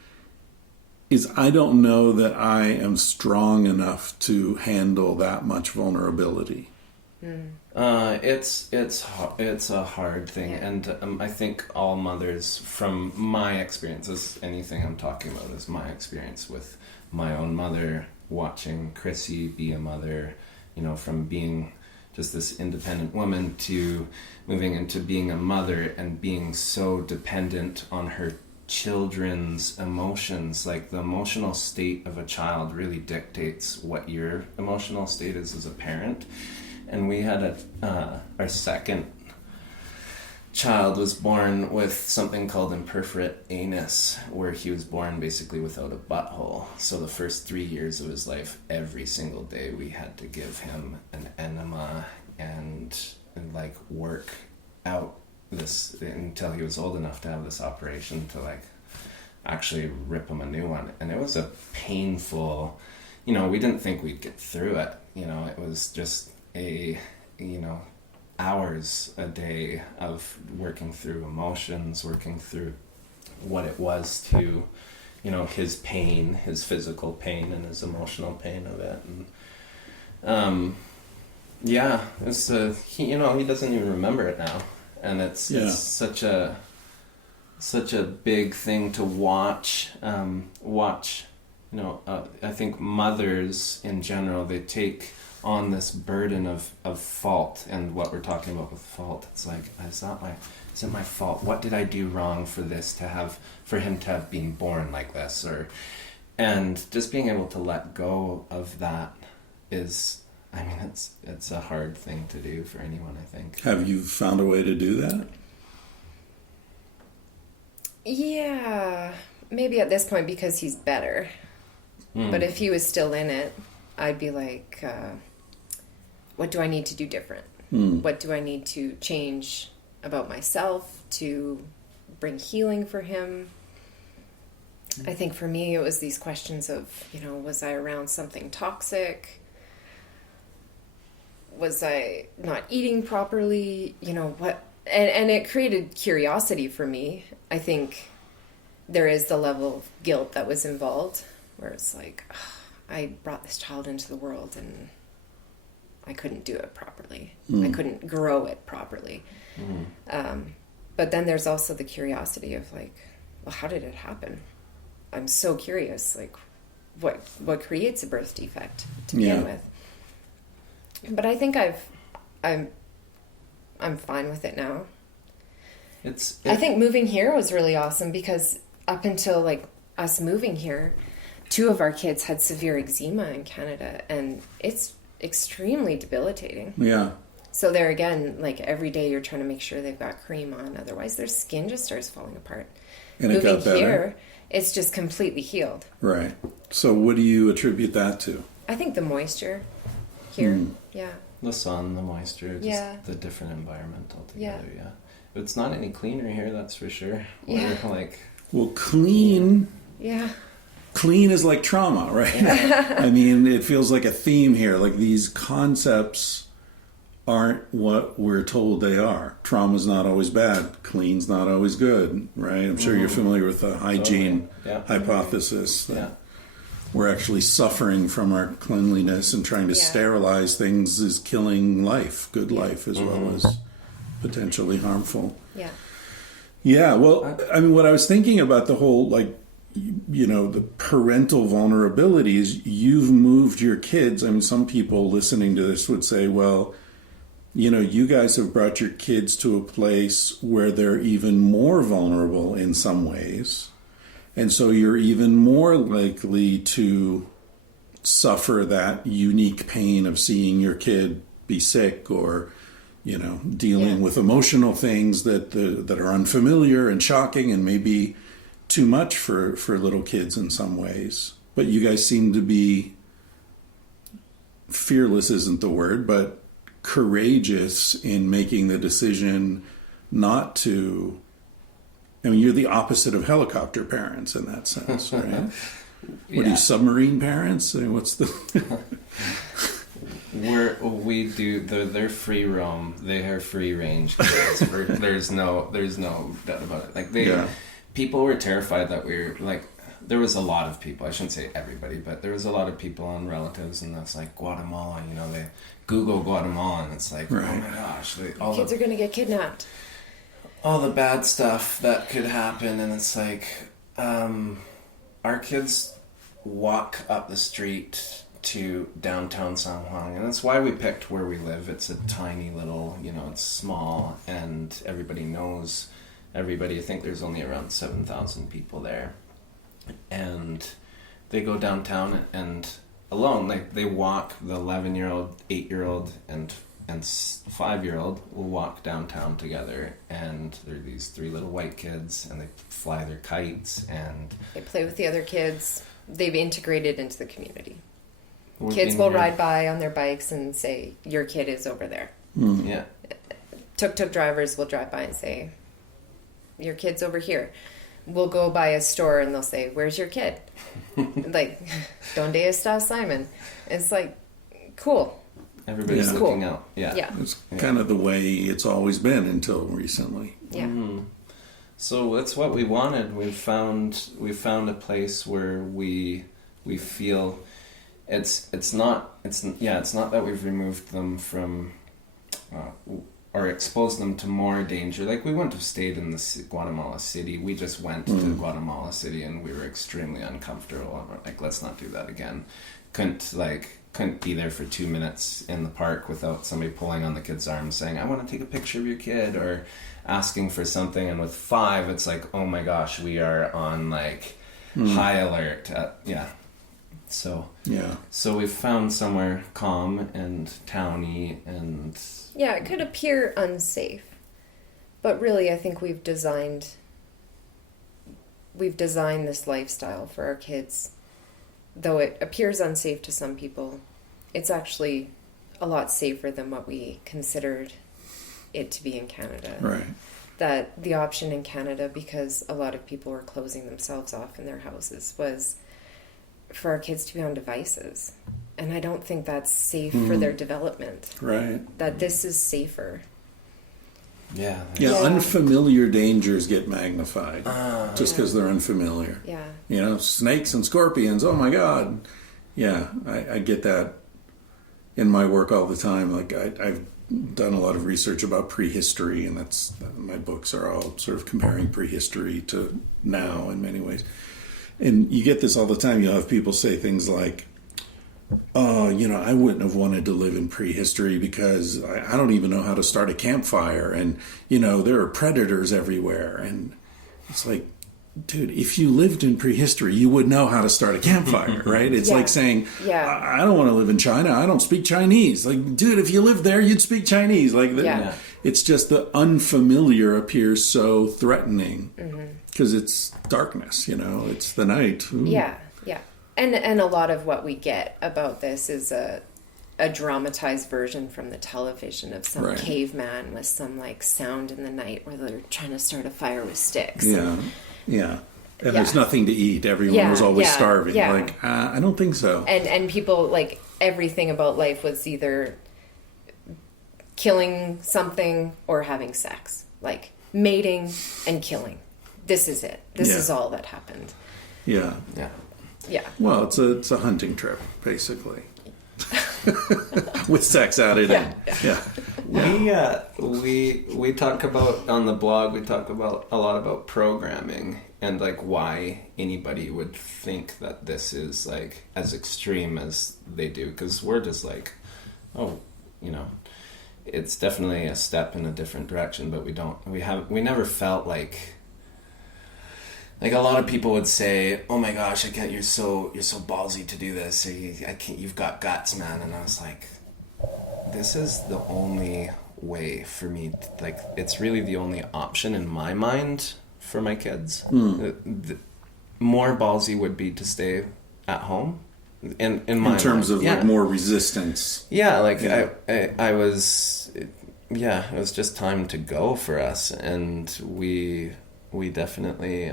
is I don't know that I am strong enough to handle that much vulnerability. It's a hard thing, and I think all mothers, from my experiences, anything I'm talking about is my experience with my own mother, watching Chrissy be a mother, from being just this independent woman to moving into being a mother and being so dependent on her children's emotions. Like, the emotional state of a child really dictates what your emotional state is as a parent. And we had our second child was born with something called imperforate anus, where he was born basically without a butthole. So the first 3 years of his life, every single day we had to give him an enema and like work out this until he was old enough to have this operation to like actually rip him a new one. And it was a painful, we didn't think we'd get through it. It was just hours a day of working through emotions, working through what it was to, his pain, his physical pain and his emotional pain of it. And it's he doesn't even remember it now, and it's such a big thing to watch. I think mothers in general, they take on this burden of fault, and what we're talking about with fault, it's like, is it my fault? What did I do wrong for him to have been born like this? And just being able to let go of that is, it's a hard thing to do for anyone, I think. Have you found a way to do that? Yeah, maybe at this point because he's better. But if he was still in it, I'd be like, what do I need to do different? What do I need to change about myself to bring healing for him? I think for me, it was these questions of, was I around something toxic? Was I not eating properly? What? And it created curiosity for me. I think there is the level of guilt that was involved, where it's like, I brought this child into the world and I couldn't do it properly. I couldn't grow it properly. But then there's also the curiosity of like, well, how did it happen? I'm so curious, like what creates a birth defect to begin with. But I think I'm fine with it now. I think moving here was really awesome because up until like us moving here, 2 of our kids had severe eczema in Canada, and it's extremely debilitating. Yeah. So there again, like every day you're trying to make sure they've got cream on, otherwise their skin just starts falling apart. And moving it got better? Here, It's just completely healed. Right. So what do you attribute that to? I think the moisture here. Yeah. The sun, the moisture, just the different environment altogether, yeah. But it's not any cleaner here, that's for sure. Yeah. We're like... Well, clean... Yeah. Clean is like trauma, right? I mean, it feels like a theme here. Like these concepts aren't what we're told they are. Trauma's not always bad. Clean's not always good, right? I'm sure you're familiar with the hygiene hypothesis. That we're actually suffering from our cleanliness, and trying to sterilize things is killing life, good life, as well as potentially harmful. Yeah. Yeah, well, I mean, what I was thinking about the whole, like, you know, the parental vulnerabilities, you've moved your kids. I mean, some people listening to this would say, well, you know, you guys have brought your kids to a place where they're even more vulnerable in some ways. And so you're even more likely to suffer that unique pain of seeing your kid be sick, or, you know, dealing with emotional things that are unfamiliar and shocking and maybe too much for little kids in some ways. But you guys seem to be, fearless isn't the word, but courageous in making the decision not to. I mean, you're the opposite of helicopter parents in that sense, right? What are you, submarine parents? I mean, what's the... They're free roam. They are free range kids. There's no doubt about it. Like people were terrified that we were like. There was a lot of people. I shouldn't say everybody, but there was a lot of people and relatives, and that's like Guatemala. You know, they Google Guatemala, and it's like, oh my gosh, kids are gonna get kidnapped. All the bad stuff that could happen, and it's like, our kids walk up the street to downtown San Juan, and that's why we picked where we live. It's a tiny little, you know, it's small, and everybody knows everybody. I think there's only around 7,000 people there, and they go downtown and alone, like they walk. The 11-year-old, 8-year-old, and 5-year-old will walk downtown together, and they're these 3 little white kids, and they fly their kites, and they play with the other kids. They've integrated into the community. Kids will ride by on their bikes and say, your kid is over there. Yeah. Tuk-tuk drivers will drive by and say, your kid's over here. We'll go by a store and they'll say, where's your kid? Like, ¿Dónde está Simon? It's like, cool. Everybody's looking out. Yeah. It's kind of the way it's always been until recently. Yeah. Mm-hmm. So that's what we wanted. We found a place where we feel it's not that we've removed them from or exposed them to more danger. Like, we wouldn't have stayed in the Guatemala City. We just went to Guatemala City, and we were extremely uncomfortable. And we're like, let's not do that again. Couldn't be there for 2 minutes in the park without somebody pulling on the kid's arm saying, I want to take a picture of your kid, or asking for something. And with 5, it's like, oh my gosh, we are on like high alert. So we've found somewhere calm and towny, and it could appear unsafe, but really I think we've designed this lifestyle for our kids. Though it appears unsafe to some people, it's actually a lot safer than what we considered it to be in Canada. Right. That the option in Canada, because a lot of people were closing themselves off in their houses, was for our kids to be on devices. And I don't think that's safe for their development. Right. That this is safer. Yeah. Unfamiliar dangers get magnified just because they're unfamiliar. Yeah. You know, snakes and scorpions, oh my God. Yeah, I get that in my work all the time. Like, I've done a lot of research about prehistory, and my books are all sort of comparing prehistory to now in many ways. And you get this all the time. You'll have people say things like, oh, you know, I wouldn't have wanted to live in prehistory because I don't even know how to start a campfire. And, you know, there are predators everywhere. And it's like, dude, if you lived in prehistory, you would know how to start a campfire, right? It's like saying, I don't want to live in China. I don't speak Chinese. Like, dude, if you lived there, you'd speak Chinese. Like, it's just the unfamiliar appears so threatening because it's darkness, it's the night. Ooh. Yeah. And a lot of what we get about this is a dramatized version from the television of some caveman with some like sound in the night where they're trying to start a fire with sticks. Yeah. And there's nothing to eat. Everyone was always starving. Yeah. Like, I don't think so. And people, like, everything about life was either killing something or having sex. Like, mating and killing. This is it. This is all that happened. Yeah. Well, it's a hunting trip, basically. With sex added in. We talk about, on the blog, we talk about a lot about programming and like why anybody would think that this is like as extreme as they do, because we're just like, it's definitely a step in a different direction, but we never felt like a lot of people would say, "Oh my gosh, I can't! You're so ballsy to do this. Or you've got guts, man." And I was like, "This is the only way for me. Like, it's really the only option in my mind for my kids. The more ballsy would be to stay at home. In terms of like more resistance. Yeah, like I was. Yeah, it was just time to go for us, and we definitely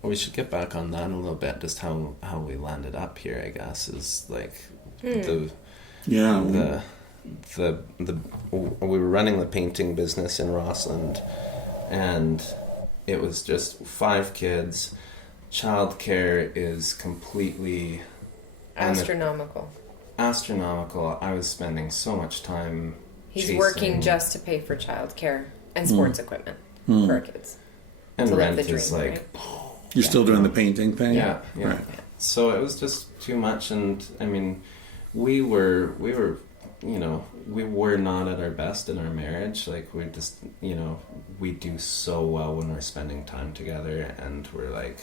we should get back on that a little bit, just how we landed up here, I guess, is like we were running the painting business in Rossland, and it was just 5 kids. Childcare is completely astronomical. I was spending so much time He's working just to pay for childcare and sports equipment for our kids. And to rent live the is dream, like... right? You're still doing the painting thing? Yeah. Right. So it was just too much, and I mean, we were not at our best in our marriage. Like, we just, we do so well when we're spending time together, and we're like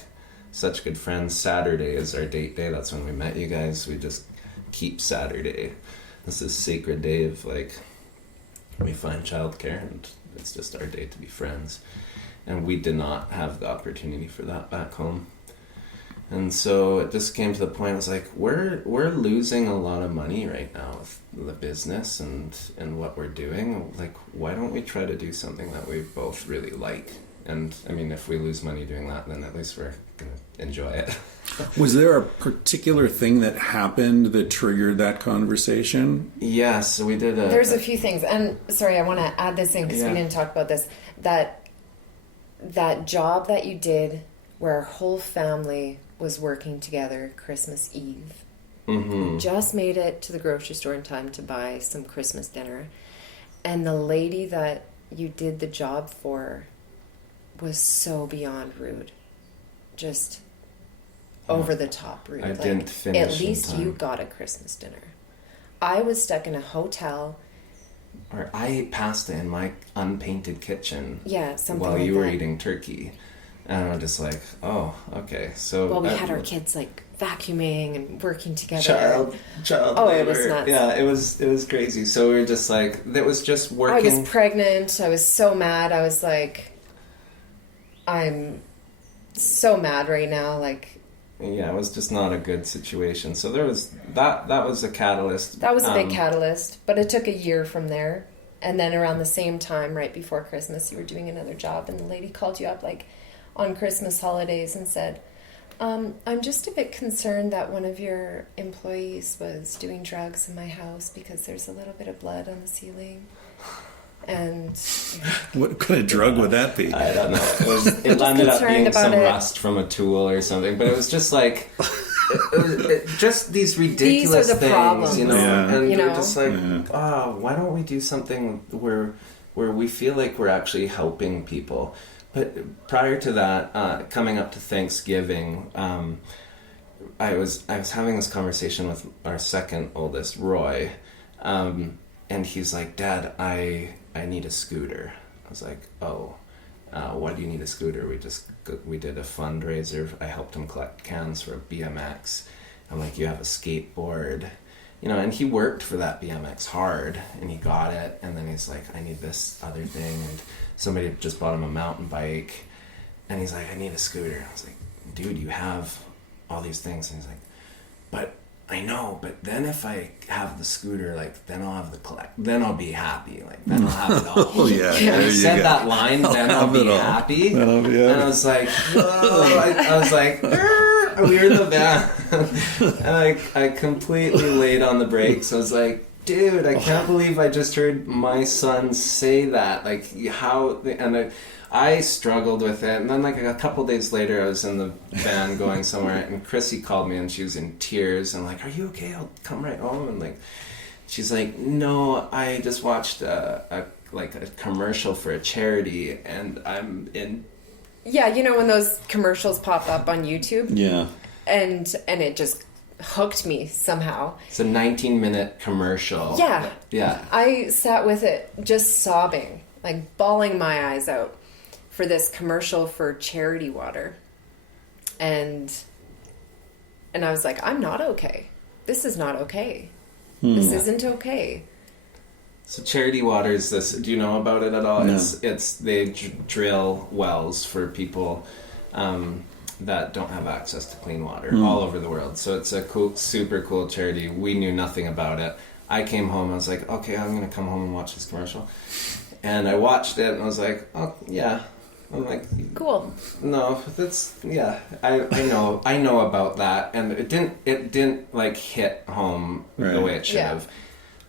such good friends. Saturday is our date day. That's when we met you guys. We just keep Saturday. This is sacred day of like, we find childcare, and it's just our day to be friends. And we did not have the opportunity for that back home. And so it just came to the point, I was like, we're losing a lot of money right now with the business and what we're doing. Like, why don't we try to do something that we both really like? And I mean, if we lose money doing that, then at least we're going to enjoy it. Was there a particular thing that happened that triggered that conversation? Yeah, so we did There's a few things. And sorry, I want to add this in because we didn't talk about this. That job that you did where our whole family was working together Christmas Eve. We just made it to the grocery store in time to buy some Christmas dinner. And the lady that you did the job for was so beyond rude. Just over the top rude. I didn't finish at least in time. you got a Christmas dinner. I was stuck in a hotel. Or I ate pasta in my unpainted kitchen. Yeah, something while like you were that. eating turkey. And I'm just like, oh, okay. So well, we had our kids like vacuuming and working together. Child Oh, labor. it was nuts. Yeah, it was crazy. So we were just like, that was just working. I was pregnant. I was so mad. I was like, I'm so mad right now. Like, yeah, it was just not a good situation. So there was that was a catalyst. That was a big catalyst, but it took a year from there. And then around the same time, right before Christmas, you were doing another job, and the lady called you up like on Christmas holidays and said, I'm just a bit concerned that one of your employees was doing drugs in my house because there's a little bit of blood on the ceiling. And what kind of drug would that be? I don't know. It landed up being some rust from a tool or something, but it was just like just these ridiculous things, problems. you know. Yeah. And you're just like, why don't we do something where we feel like we're actually helping people? But prior to that, coming up to Thanksgiving, I was having this conversation with our second oldest, Roy, and he's like, Dad, I need a scooter. I was like, oh. why do you need a scooter? We did a fundraiser. I helped him collect cans for a BMX. I'm like, you have a skateboard, and he worked for that BMX hard, and he got it, and then he's like, I need this other thing, and somebody just bought him a mountain bike, and he's like, I need a scooter. I was like, dude, you have all these things. And he's like, but I know, but then if I have the scooter, like, then I'll have then I'll be happy, like, then I'll have it all. Oh yeah, And he said that line, then I'll be happy. Then I'll be happy. And I was like, whoa, I was like, we were in the van. And I completely laid on the brakes. I was like, dude, I can't believe I just heard my son say that. Like, how, and I struggled with it. And then, like, a couple days later, I was in the van going somewhere, and Chrissy called me, and she was in tears. And, like, are you okay? I'll come right home. And, like, she's like, no, I just watched a commercial for a charity, and I'm in. Yeah, when those commercials pop up on YouTube? yeah. And it just hooked me somehow. It's a 19-minute commercial. Yeah. Yeah. I sat with it just sobbing, like bawling my eyes out for this commercial for charity water. And I was like, I'm not okay. This is not okay. This isn't okay. So charity water is this. Do you know about it at all? No. It's they drill wells for people that don't have access to clean water all over the world. So it's a cool, super cool charity. We knew nothing about it. I came home. I was like, okay, I'm gonna come home and watch this commercial. And I watched it, and I was like, oh yeah. I'm like, Cool. no, that's yeah. I know about that, and it didn't like hit home the way it should have.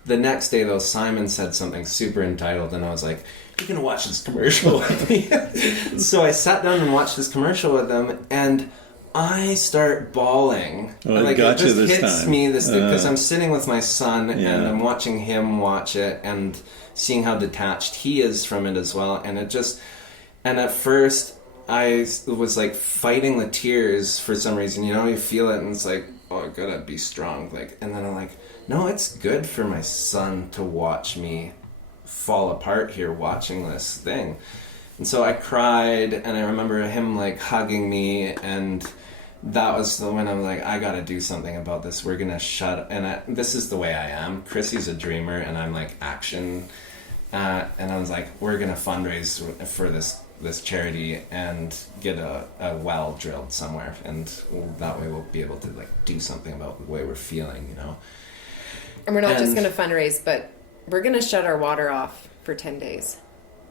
The next day, though, Simon said something super entitled, and I was like, you're going to watch this commercial with me? So I sat down and watched this commercial with them, and I start bawling. Oh, like, got it just you this hits time. me, because I'm sitting with my son, Yeah. and I'm watching him watch it, and seeing how detached he is from it as well, and it just... And at first, I was, like, fighting the tears for some reason. You feel it, and it's like, oh, I gotta be strong. Like, and then I'm like... No, it's good for my son to watch me fall apart here watching this thing. And so I cried, and I remember him, like, hugging me, and that was when I'm like, I gotta do something about this. We're gonna shut... And this is the way I am. Chrissy's a dreamer, and I'm, like, action. And I was like, we're gonna fundraise for this charity and get a well drilled somewhere. And that way we'll be able to, like, do something about the way we're feeling, And we're not just going to fundraise, but we're going to shut our water off for 10 days.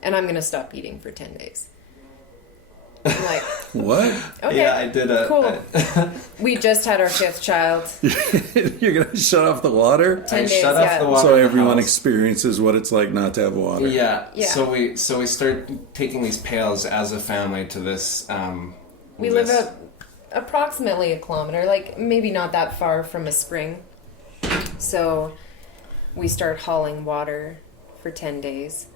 And I'm going to stop eating for 10 days. I'm like, What? okay, Yeah, I did a... cool. We just had our 5th child. You're gonna shut off the water? 10 I days, shut off the water So in the everyone house. experiences what it's like not to have water. Yeah. Yeah. So we start taking these pails as a family to this. We live approximately a kilometer, like maybe not that far from a spring. So we start hauling water for 10 days.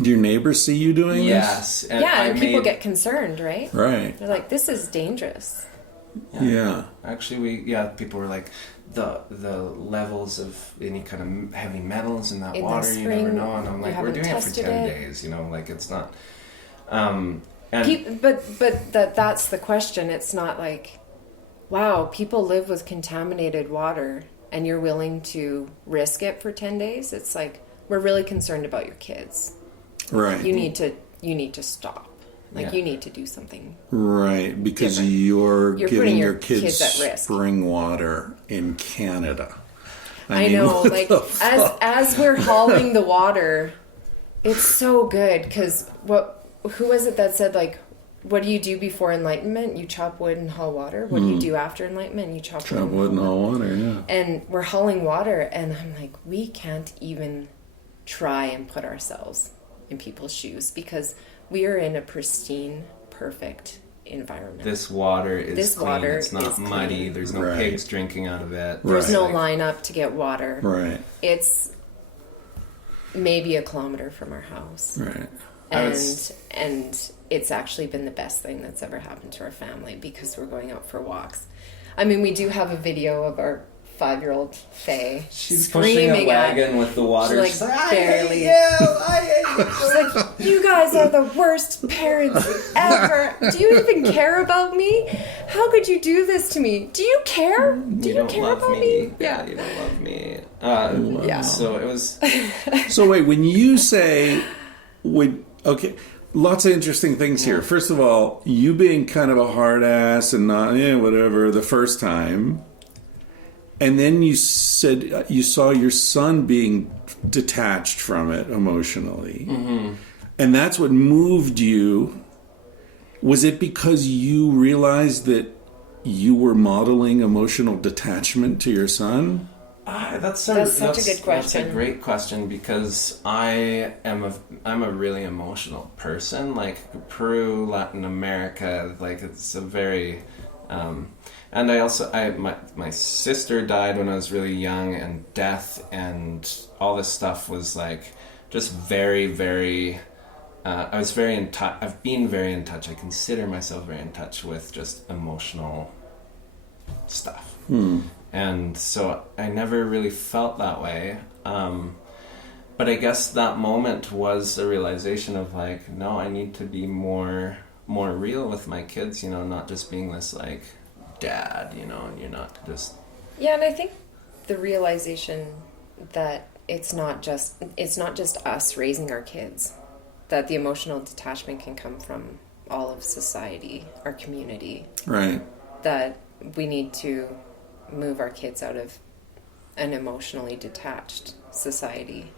Do your neighbors see you doing Yes. And Yeah, I and people made- get concerned, right? this? Right. They're like, this is dangerous. Yeah. Actually, people were like, the levels of any kind of heavy metals in that In the water, you never spring, know. And I'm you like, we're haven't doing it for tested 10 it. days, like it's not. And But that's the question. It's not like, wow, people live with contaminated water and you're willing to risk it for 10 days. It's like, we're really concerned about your kids. Right. You need to stop. Like, Yeah. you need to do something. Right, because Different. you're You're giving putting your your kids, kids at risk. spring water in Canada. I mean, know, what like, the fuck? as we're hauling the water, it's so good, because who was it that said, like, what do you do before enlightenment? You chop wood and haul water. What do you do after enlightenment? You chop wood wood and all water, yeah. And we're hauling water, and I'm like, we can't even try and put ourselves in people's shoes, because we are in a pristine, perfect environment. this water is This clean. water It's not is muddy. clean. There's no Right. pigs drinking out of it. There's Right. no Like, line up to get water. Right, It's maybe a kilometer from our house. right. And it's actually been the best thing that's ever happened to our family, because we're going out for walks. I mean, we do have a video of our 5-year-old Faye She's pushing a screaming at wagon with the water. She, like, She's like, I barely- hate you. I hate you. She's like, You guys are the worst parents ever. Do you even care about me? How could you do this to me? Do you care? Do you care about me? Yeah, you don't love me. Yeah. So it was. So wait, when you say, okay, lots of interesting things here. First of all, you being kind of a hard ass and not, whatever, the first time. And then you said you saw your son being detached from it emotionally. Mm-hmm. And that's what moved you. Was it because you realized that you were modeling emotional detachment to your son? That's such a good question. That's a great question because I'm a really emotional person. Like Peru, Latin America, like it's a very, and my sister died when I was really young, and death and all this stuff was like just very, very. I was very in touch. I've been very in touch. I consider myself very in touch with just emotional stuff. And so I never really felt that way. But I guess that moment was a realization of like, no, I need to be more real with my kids, not just being this like dad, and you're not just... Yeah, and I think the realization that it's not just us raising our kids, that the emotional detachment can come from all of society, our community. Right. That we need to move our kids out of an emotionally detached society.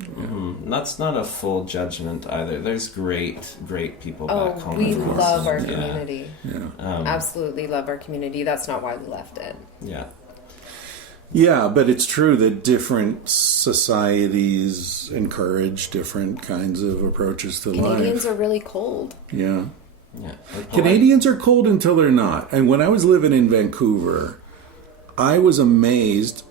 Mm-hmm. That's not a full judgment either. There's great people back home. We love our community. Yeah. Absolutely love our community. That's not why we left it. Yeah. Yeah, but it's true that different societies encourage different kinds of approaches to life. Canadians are really cold. Yeah. Yeah. Canadians are cold until they're not. And when I was living in Vancouver, I was amazed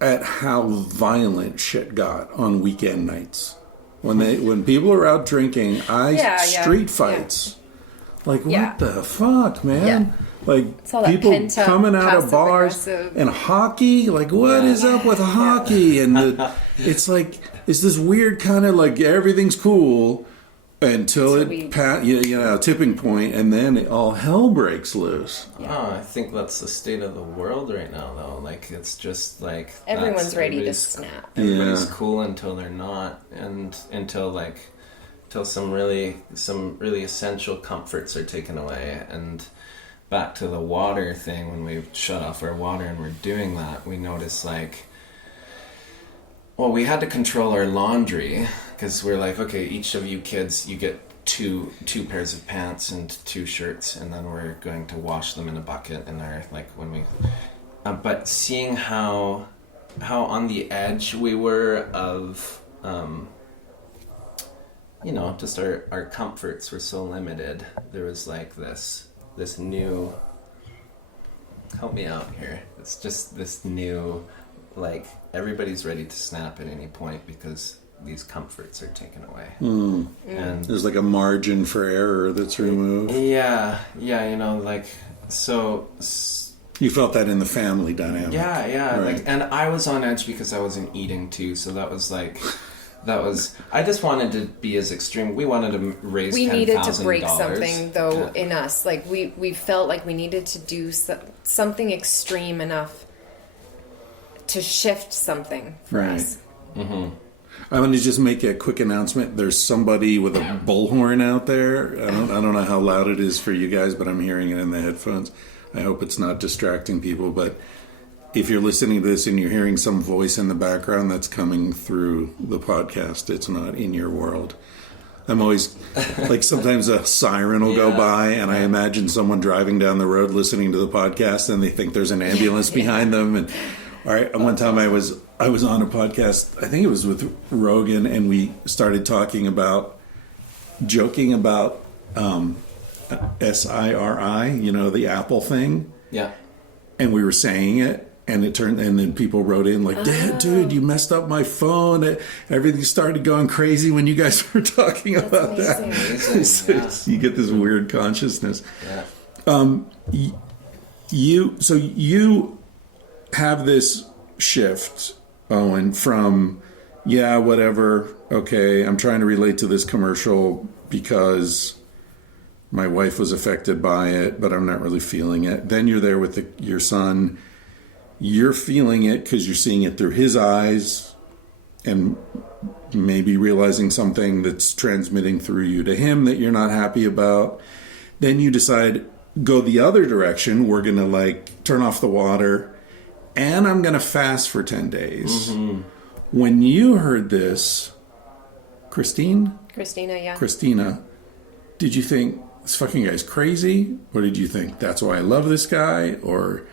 at how violent shit got on weekend nights. When people are out drinking, street fights. Yeah. Like, what the fuck, man? Yeah. Like, people coming out of bars and hockey. Like, what is up with hockey? And it's like, it's this weird kind of like everything's cool until tipping point, and then all hell breaks loose. Yeah. Oh, I think that's the state of the world right now, though. Like, it's just like everyone's ready to snap. Everybody's cool until they're not, and until some really essential comforts are taken away. And back to the water thing, when we shut off our water and we're doing that, we notice like, well, we had to control our laundry because we're like, okay, each of you kids, you get two pairs of pants and 2 shirts, and then we're going to wash them in a bucket in our, like, when we... but seeing how on the edge we were of, just our comforts were so limited. There was like this new... Help me out here. It's just this new... like everybody's ready to snap at any point because these comforts are taken away. And there's like a margin for error that's removed. Yeah, like so you felt that in the family dynamic. Yeah, right. Like, and I was on edge because I wasn't eating too, so that was I just wanted to be as extreme. We wanted to raise $10,000. We needed to break something though in us. Like we felt like we needed to do something extreme enough to shift something for us. Mm-hmm. I'm going to just make a quick announcement. There's somebody with a bullhorn out there. I don't know how loud it is for you guys, but I'm hearing it in the headphones. I hope it's not distracting people. But if you're listening to this and you're hearing some voice in the background that's coming through the podcast, it's not in your world. I'm always, like, sometimes a siren will go by, and I imagine someone driving down the road listening to the podcast, and they think there's an ambulance behind them, and... All right. One time I was on a podcast, I think it was with Rogan, and we started joking about SIRI, the Apple thing. Yeah. And we were saying it, and and then people wrote in like, dude, you messed up my phone. Everything started going crazy when you guys were talking about that. You get this weird consciousness. Yeah. You have this shift, Owen, from yeah, whatever. Okay, I'm trying to relate to this commercial because my wife was affected by it, but I'm not really feeling it. Then you're there with your son. You're feeling it because you're seeing it through his eyes and maybe realizing something that's transmitting through you to him that you're not happy about. Then you decide, go the other direction. We're going to like turn off the water and I'm going to fast for 10 days. Mm-hmm. When you heard this, Christina, did you think this fucking guy's crazy? Or did you think that's why I love this guy? Or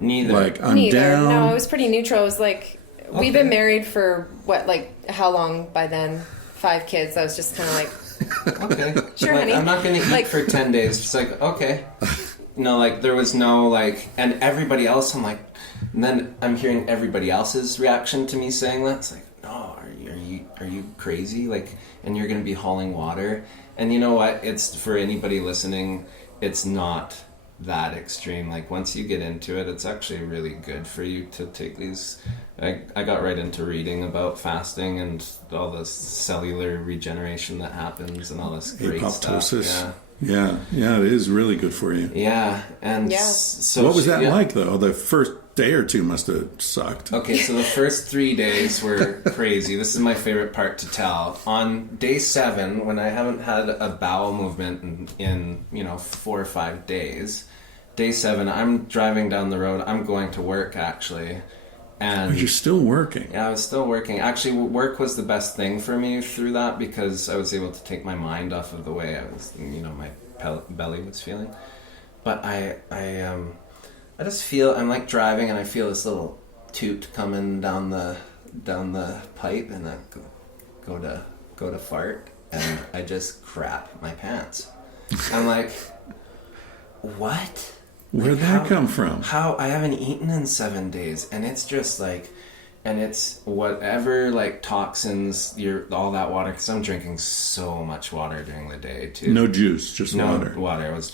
neither. Like, I'm down? No, it was pretty neutral. It was like, we've been married for what, like, how long by then? 5 kids. I was just kind of like, okay. Sure, like, honey. I'm not going to eat like, for 10 days. Just like, okay. No, like, there was no, like, and everybody else, I'm like, and then I'm hearing everybody else's reaction to me saying that. It's like, no, are you crazy? Like, and you're going to be hauling water. And you know what? It's, for anybody listening, it's not that extreme. Like, once you get into it, it's actually really good for you to take these. I got right into reading about fasting and all this cellular regeneration that happens and all this great apoptosis stuff. Yeah, it is really good for you. Yeah, and so what was that like though? The first day or two must have sucked. Okay, so the first 3 days were crazy. This is my favorite part to tell. On day 7, when I haven't had a bowel movement in 4 or 5 days, day 7, I'm driving down the road. I'm going to work actually. And you're still working. Yeah, I was still working. Actually, work was the best thing for me through that because I was able to take my mind off of the way I was, my belly was feeling. But I just feel, I'm like driving and I feel this little toot coming down the pipe and I go to fart and I just crap my pants. I'm like, what? Where'd that come from? How I haven't eaten in 7 days, and it's just like, and it's whatever like toxins, all that water. Because I'm drinking so much water during the day too. No juice, just water. No water. It was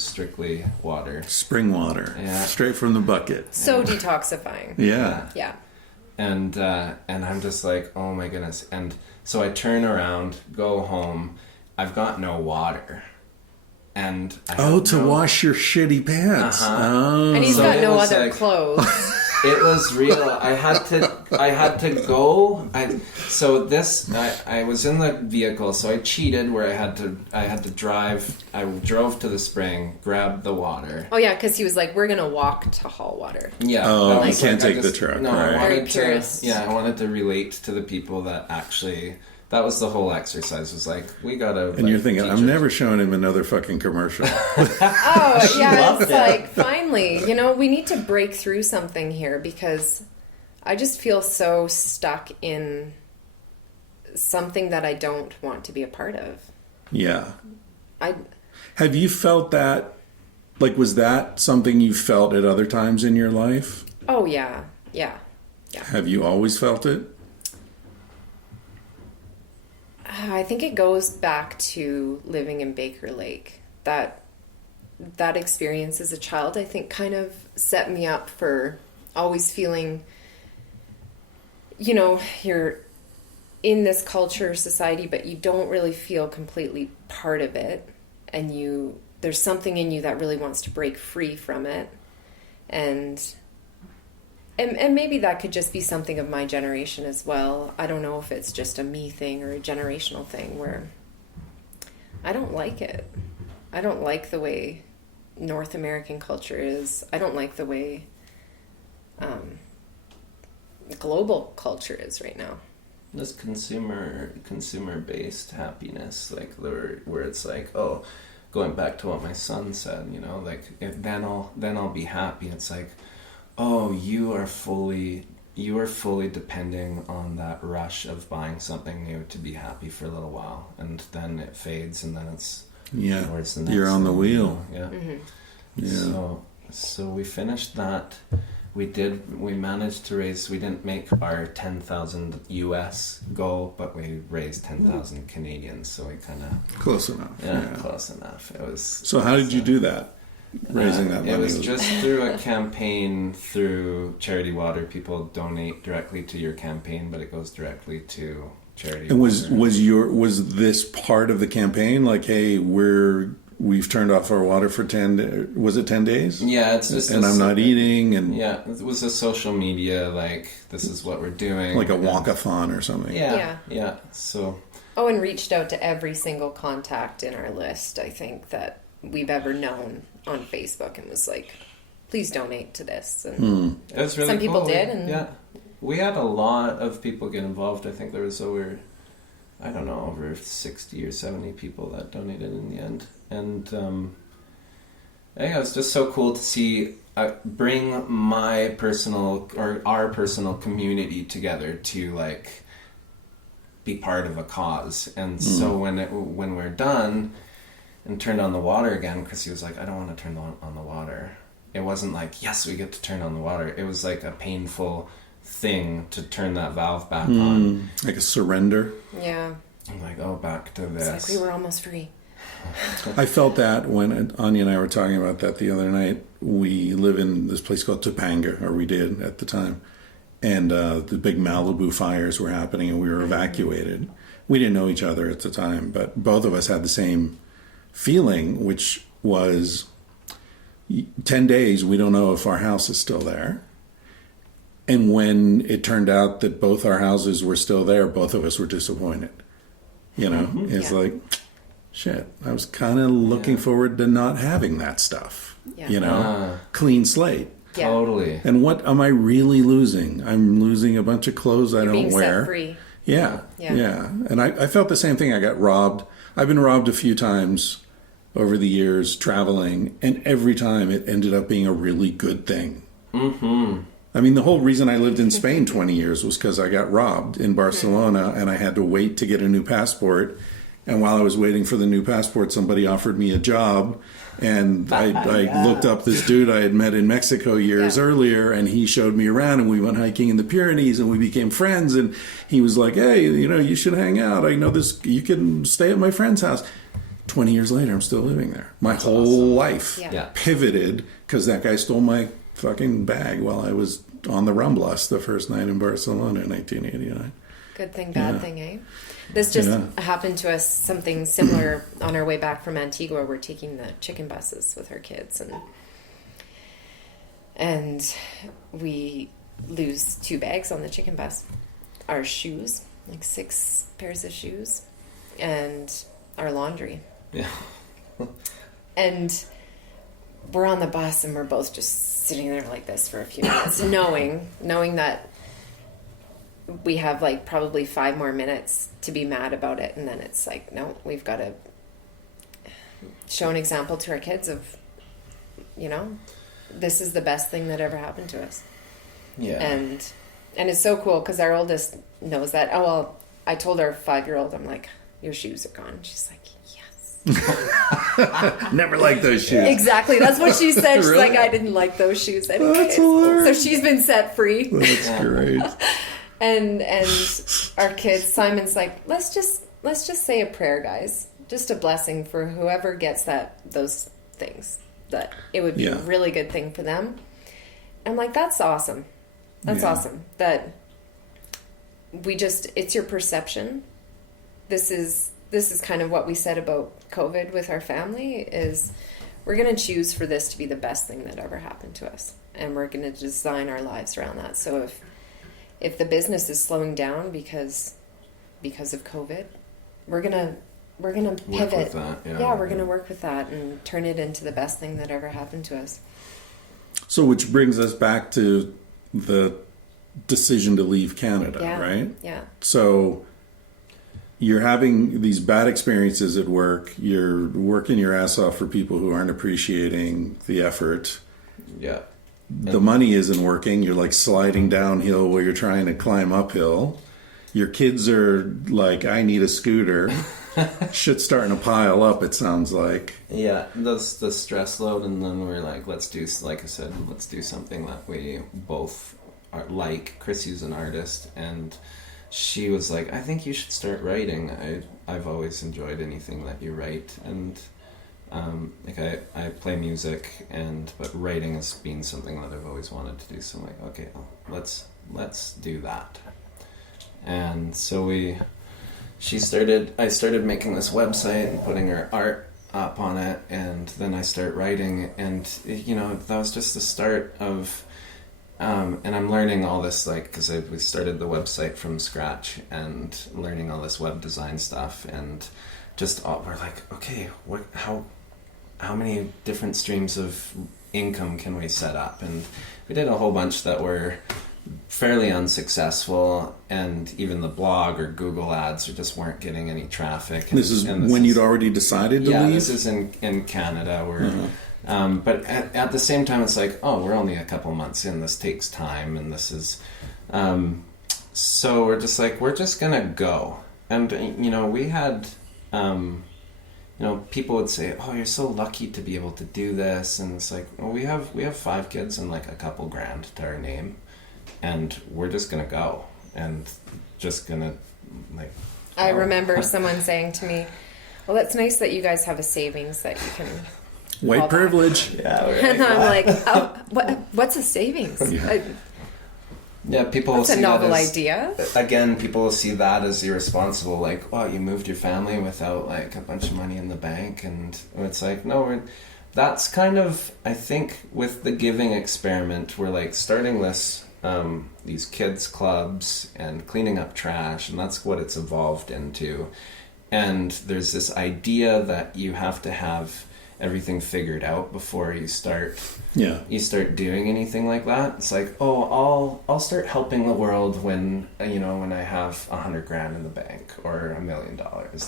strictly water. Spring water. Yeah. Straight from the bucket. So detoxifying. Yeah. And I'm just like, oh my goodness. And so I turn around, go home. I've got no water. And wash your shitty pants. Uh-huh. Oh. And he's got no other like, clothes. It was real. I had to go. I was in the vehicle, so I cheated where I had to drive. I drove to the spring, grabbed the water. Oh yeah, because he was like, "We're gonna walk to haul water." Yeah. Oh, you can't take the truck. No, right. Very purist. I wanted to relate to the people that actually. That was the whole exercise. Was like, we gotta. And you're thinking, I'm never showing him another fucking commercial. Oh yeah, it's like finally, we need to break through something here because I just feel so stuck in something that I don't want to be a part of. Yeah. Have you felt that? Like, was that something you felt at other times in your life? Oh yeah. Have you always felt it? I think it goes back to living in Baker Lake. That experience as a child, I think, kind of set me up for always feeling, you're in this culture, society, but you don't really feel completely part of it. And there's something in you that really wants to break free from it. And maybe that could just be something of my generation as well. I don't know if it's just a me thing or a generational thing where I don't like it. I don't like the way North American culture is. I don't like the way global culture is right now. This consumer-based happiness, like where it's like, oh, going back to what my son said, like then I'll be happy. It's like, oh, you are fully depending on that rush of buying something new to be happy for a little while, and then it fades, and then it's where's the next you're on the wheel. Yeah. Mm-hmm. Yeah. So we finished that. We managed to raise. We didn't make our 10,000 US goal, but we raised 10,000 Canadian. So we kind of close enough. Yeah, close enough. It was. So how did you do that? raising that money? It was just through a campaign through Charity Water. People donate directly to your campaign, but it goes directly to Charity And Water. was this part of the campaign? Like, hey, we've turned off our water for 10. Was it 10 days? Yeah, it's just. And I'm not eating. And yeah, it was a social media, like, this is what we're doing. like a walkathon or something. Yeah. So. Owen reached out to every single contact in our list, I think, that we've ever known on Facebook, and was like, please donate to this. And It was really some people cool. did. And yeah. We had a lot of people get involved. I think there was over 60 or 70 people that donated in the end. And I think it was just so cool to see bring my personal or our personal community together to like be part of a cause. And so when we're done and turned on the water again, Chrissy was like, I don't want to turn on the water. It wasn't like, yes, we get to turn on the water. It was like a painful thing to turn that valve back on. Like a surrender. yeah, I'm like, oh, back to it's this. like we were almost free. I felt that when Anya and I were talking about that the other night. We live in this place called Topanga, or we did at the time. And the big Malibu fires were happening, and we were evacuated. We didn't know each other at the time, but both of us had the same feeling, which was 10 days, we don't know if our house is still there. And when it turned out that both our houses were still there, both of us were disappointed. You know, it's like, shit, I was kind of looking forward to not having that stuff. Yeah. You know, clean slate. Yeah. Totally. And what am I really losing? I'm losing a bunch of clothes I don't Being wear. set free. Yeah. Yeah. And I felt the same thing. I got robbed. I've been robbed a few times over the years traveling, and every time it ended up being a really good thing. Mm-hmm. I mean, the whole reason I lived in Spain 20 years was because I got robbed in Barcelona, and I had to wait to get a new passport. And while I was waiting for the new passport, somebody offered me a job. And I looked up this dude I had met in Mexico years earlier, and he showed me around, and we went hiking in the Pyrenees, and we became friends. And he was like, hey, you know, you should hang out. I know this, you can stay at my friend's house. 20 years later, I'm still living there. My whole life pivoted because that guy stole my fucking bag while I was on the Ramblas the first night in Barcelona in 1989. Good thing, bad thing, eh? This just happened to us, something similar on our way back from Antigua. We're taking the chicken buses with our kids, and we lose 2 bags on the chicken bus. Our shoes, like 6 pairs of shoes, and our laundry. Yeah. And we're on the bus, and we're both just sitting there like this for a few minutes, knowing that we have like probably 5 more minutes to be mad about it, and then it's like, no, we've got to show an example to our kids of, you know, this is the best thing that ever happened to us. Yeah. And it's so cool because our oldest knows that. Oh, well, I told our 5-year-old, I'm like, your shoes are gone. She's like, yes. Never liked those shoes. Exactly. That's what she said. She's Really? like, I didn't like those shoes anyway. That's hilarious. So she's been set free. That's great. And our kids, Simon's like, let's just say a prayer, guys. Just a blessing for whoever gets those things. That it would be a really good thing for them. I'm like, that's awesome. That's awesome. That it's your perception. This is kind of what we said about COVID with our family, is we're going to choose for this to be the best thing that ever happened to us. And we're going to design our lives around that. So if the business is slowing down because of COVID, we're gonna pivot. Work with that, we're gonna work with that and turn it into the best thing that ever happened to us. So, which brings us back to the decision to leave Canada, right? Yeah. So, you're having these bad experiences at work. You're working your ass off for people who aren't appreciating the effort. Yeah. The money isn't working. You're like sliding downhill while you're trying to climb uphill. Your kids are like, I need a scooter. Shit's starting to pile up, it sounds like. Yeah, that's the stress load, and then we're like, let's do something that we both are like. Chrissy's an artist, and she was like, I think you should start writing. I've always enjoyed anything that you write, and I play music, but writing has been something that I've always wanted to do. So I'm like, okay, well, let's do that. And so I started making this website and putting our art up on it, and then I start writing, and that was just the start of. And I'm learning all this, like, because we started the website from scratch and learning all this web design stuff, and we're like, okay, how many different streams of income can we set up? And we did a whole bunch that were fairly unsuccessful, and even the blog or Google ads just weren't getting any traffic. This is when you'd already decided to leave? Yeah, this is in Canada, where... but at the same time, it's like, oh, we're only a couple months in. This takes time, and this is... so we're just like, we're just going to go. And, we had... people would say, oh, you're so lucky to be able to do this. And it's like, well, we have 5 kids and like a couple grand to our name. And we're just going to go. And just going to, like... I remember someone saying to me, well, it's nice that you guys have a savings that you can... White privilege. Yeah, right. And I'm like, oh, what's a savings? People That's see a novel that as, idea. Again, people see that as irresponsible. Like, wow, you moved your family without like a bunch of money in the bank, and it's like, no, that's kind of, I think, with the giving experiment, we're like starting this, these kids clubs and cleaning up trash, and that's what it's evolved into. And there's this idea that you have to have everything figured out before you start doing anything like that. It's like, oh, I'll start helping the world when I have 100 grand in the bank or $1 million.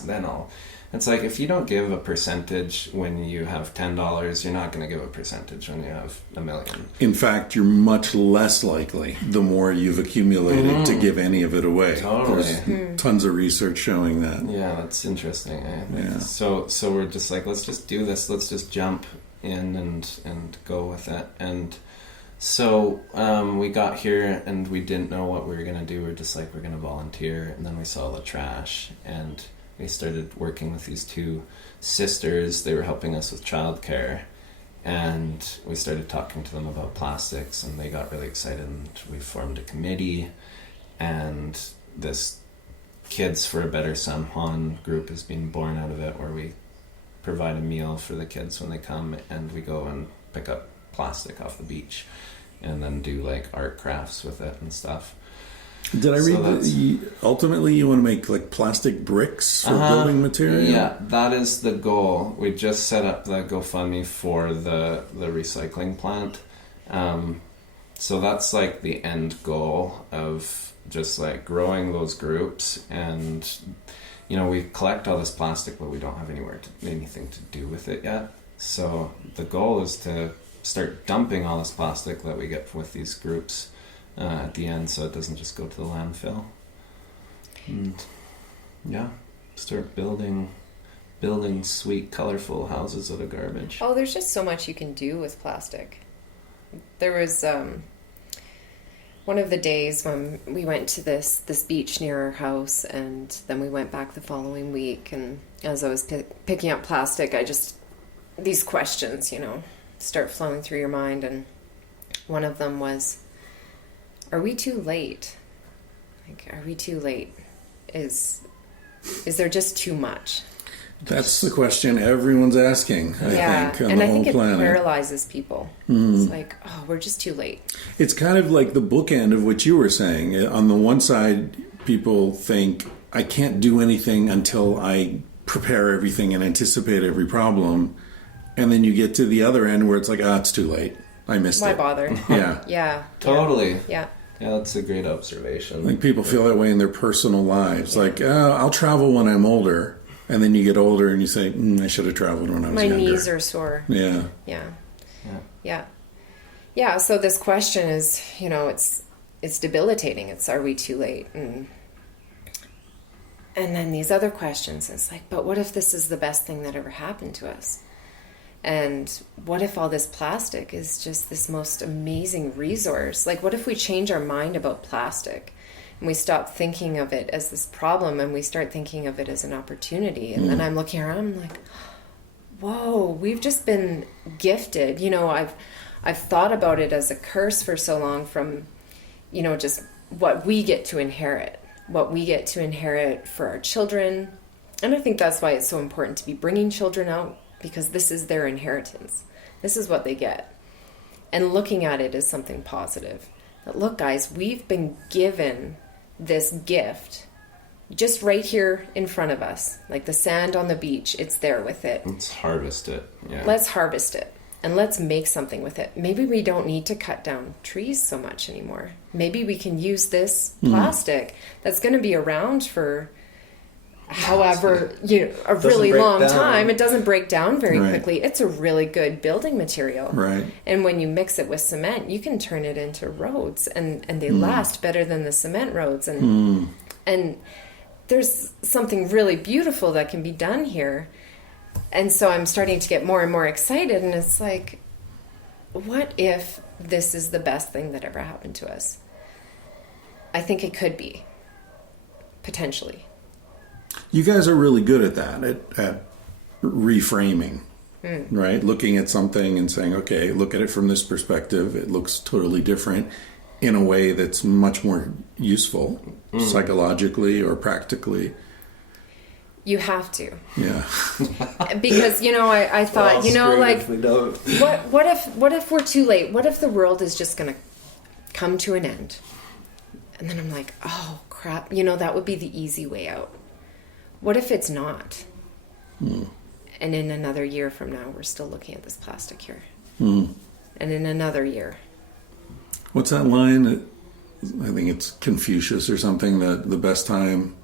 Then it's like, if you don't give a percentage when you have $10, you're not going to give a percentage when you have $1 million. In fact, you're much less likely the more you've accumulated to give any of it away. Totally. There's tons of research showing that. Yeah, that's interesting. Yeah. So we're just like, let's just do this. Let's just jump in and go with it. And so we got here and we didn't know what we were going to do. We're just like, we're going to volunteer. And then we saw the trash, and we started working with these 2 sisters. They were helping us with childcare, and we started talking to them about plastics, and they got really excited, and we formed a committee, and this Kids for a Better San Juan group has been born out of it, where we provide a meal for the kids when they come, and we go and pick up plastic off the beach and then do like art crafts with it and stuff. Did I read that ultimately you want to make like plastic bricks for building material? Yeah, that is the goal. We just set up the GoFundMe for the recycling plant. So that's like the end goal of just like growing those groups. And, we collect all this plastic, but we don't have anything to do with it yet. So the goal is to start dumping all this plastic that we get with these groups at the end, so it doesn't just go to the landfill. And start building sweet, colorful houses out of garbage. Oh, there's just so much you can do with plastic. There was one of the days when we went to this beach near our house, and then we went back the following week, and as I was picking up plastic, these questions, start flowing through your mind, and one of them was, are we too late? Like, are we too late? Is there just too much? That's the question everyone's asking, I think, on the whole planet. It paralyzes people. It's like, oh, we're just too late. It's kind of like the bookend of what you were saying. On the one side, people think, I can't do anything until I prepare everything and anticipate every problem. And then you get to the other end where it's like, it's too late. I missed it. Why bother? Yeah. Yeah. Totally. Yeah. Yeah, that's a great observation. Like people feel that way in their personal lives. Like, I'll travel when I'm older. And then you get older and you say, I should have traveled when I was younger. My knees are sore. Yeah. Yeah, so this question is, it's debilitating. It's, are we too late? And then these other questions, it's like, but what if this is the best thing that ever happened to us? And what if all this plastic is just this most amazing resource? Like, what if we change our mind about plastic and we stop thinking of it as this problem and we start thinking of it as an opportunity? And then I'm looking around, I'm like, whoa, we've just been gifted. You know, I've thought about it as a curse for so long from, you know, just what we get to inherit for our children. And I think that's why it's so important to be bringing children out, because this is their inheritance. This is what they get. And looking at it as something positive. That, look, guys, we've been given this gift just right here in front of us. Like the sand on the beach, it's there with it. Let's harvest it. Yeah. Let's harvest it. And let's make something with it. Maybe we don't need to cut down trees so much anymore. Maybe we can use this plastic that's going to be around for however, you know, a really long time. It doesn't break down very quickly. It's a really good building material. Right. And when you mix it with cement, you can turn it into roads, and they last better than the cement roads. And there's something really beautiful that can be done here. And so I'm starting to get more and more excited, and it's like, what if this is the best thing that ever happened to us? I think it could be, potentially. You guys are really good at that, at reframing, right? Looking at something and saying, okay, look at it from this perspective. It looks totally different in a way that's much more useful psychologically or practically. You have to. Yeah. Because, you know, I thought, you know, like, what if we're too late? What if the world is just going to come to an end? And then I'm like, oh, crap. You know, that would be the easy way out. What if it's not? And in another year from now, we're still looking at this plastic here. And in another year. What's that line? I think it's Confucius or something, that the best time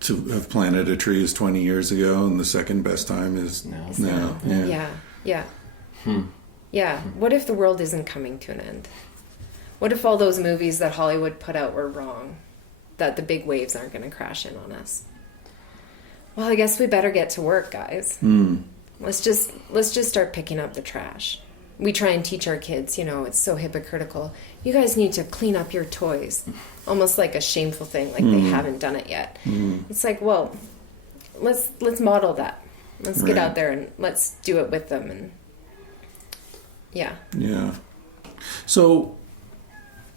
to have planted a tree is 20 years ago, and the second best time is now. Yeah. Yeah. What if the world isn't coming to an end? What if all those movies that Hollywood put out were wrong? That the big waves aren't going to crash in on us? Well, I guess we better get to work, guys. Let's just start picking up the trash. We try and teach our kids, you know, it's so hypocritical. You guys need to clean up your toys. Almost like a shameful thing, like they haven't done it yet. It's like, well, let's model that. Let's get out there and let's do it with them. And yeah. So,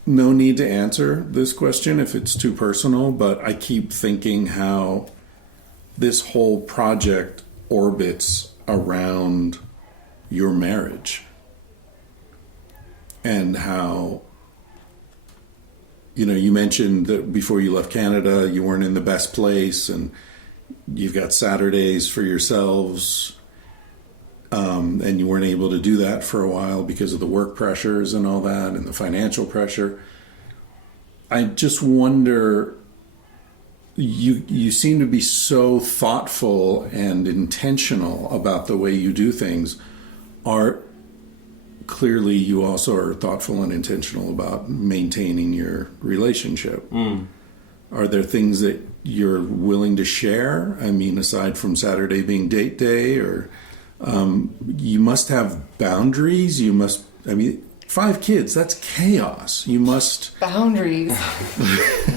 no need to answer this question if it's too personal, but I keep thinking how this whole project orbits around your marriage. And how, you know, you mentioned that before you left Canada, you weren't in the best place, and you've got Saturdays for yourselves, and you weren't able to do that for a while because of the work pressures and all that, and the financial pressure. I just wonder, you seem to be so thoughtful and intentional about the way you do things. Clearly, you also are thoughtful and intentional about maintaining your relationship. Are there things that you're willing to share? I mean, aside from Saturday being date day, or you must have boundaries. You must, 5 kids, that's chaos. You must... Boundaries.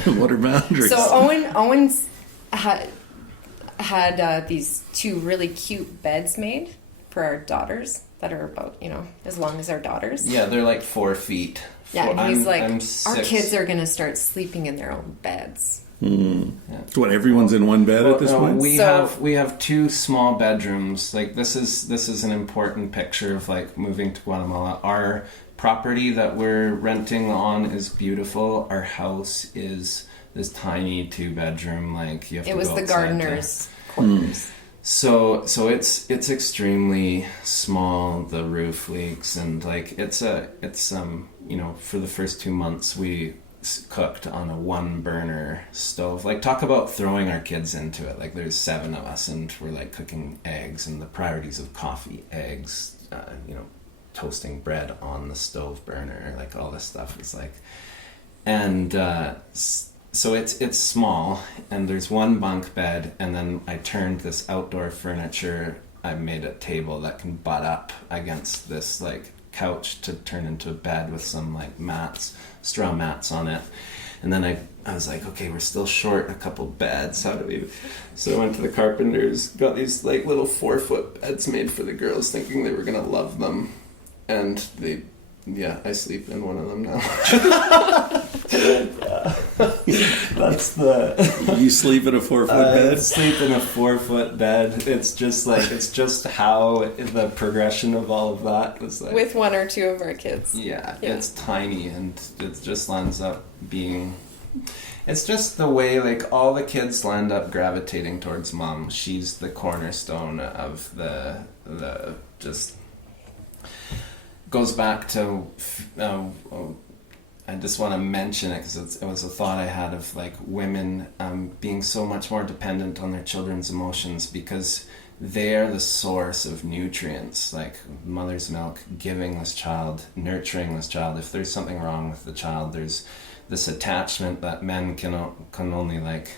What are boundaries? So Owen's had these 2 really cute beds made for our daughters that are about, you know, as long as our daughters. Yeah, they're like 4 feet. Yeah, and he's I'm our 6. kids are going to start sleeping in their own beds. Yeah. What, everyone's in one bed at this point? We have 2 small bedrooms. Like, this is an important picture of like moving to Guatemala. Our property that we're renting on is beautiful. Our house is this tiny 2-bedroom. Like, you have to go outside. It was the gardener's quarters. So it's extremely small. The roof leaks, and like it's you know, for the first 2 months we cooked on a 1-burner stove. Like, talk about throwing our kids into it. Like, there's 7 of us, and we're like cooking eggs, and the priorities of coffee, eggs, you know, toasting bread on the stove burner, like all this stuff is like, and so it's small, and there's 1 bunk bed, and then I turned this outdoor furniture. I made a table that can butt up against this like couch to turn into a bed with some like mats, straw mats on it. And then I was like, okay, we're still short a couple beds. How do we? So I went to the carpenters, got these like little 4-foot beds made for the girls, thinking they were gonna love them, and I sleep in one of them now. That's the. You sleep in a 4-foot bed? I sleep in a 4-foot bed. It's just how the progression of all of that was like. With one or two of our kids. Yeah, it's tiny, and it just lands up being. It's just the way like all the kids land up gravitating towards mom. She's the cornerstone of the just. Goes back to. I just want to mention it because it was a thought I had of like women being so much more dependent on their children's emotions because they are the source of nutrients, like mother's milk, giving this child, nurturing this child. If there's something wrong with the child, there's this attachment that men can only like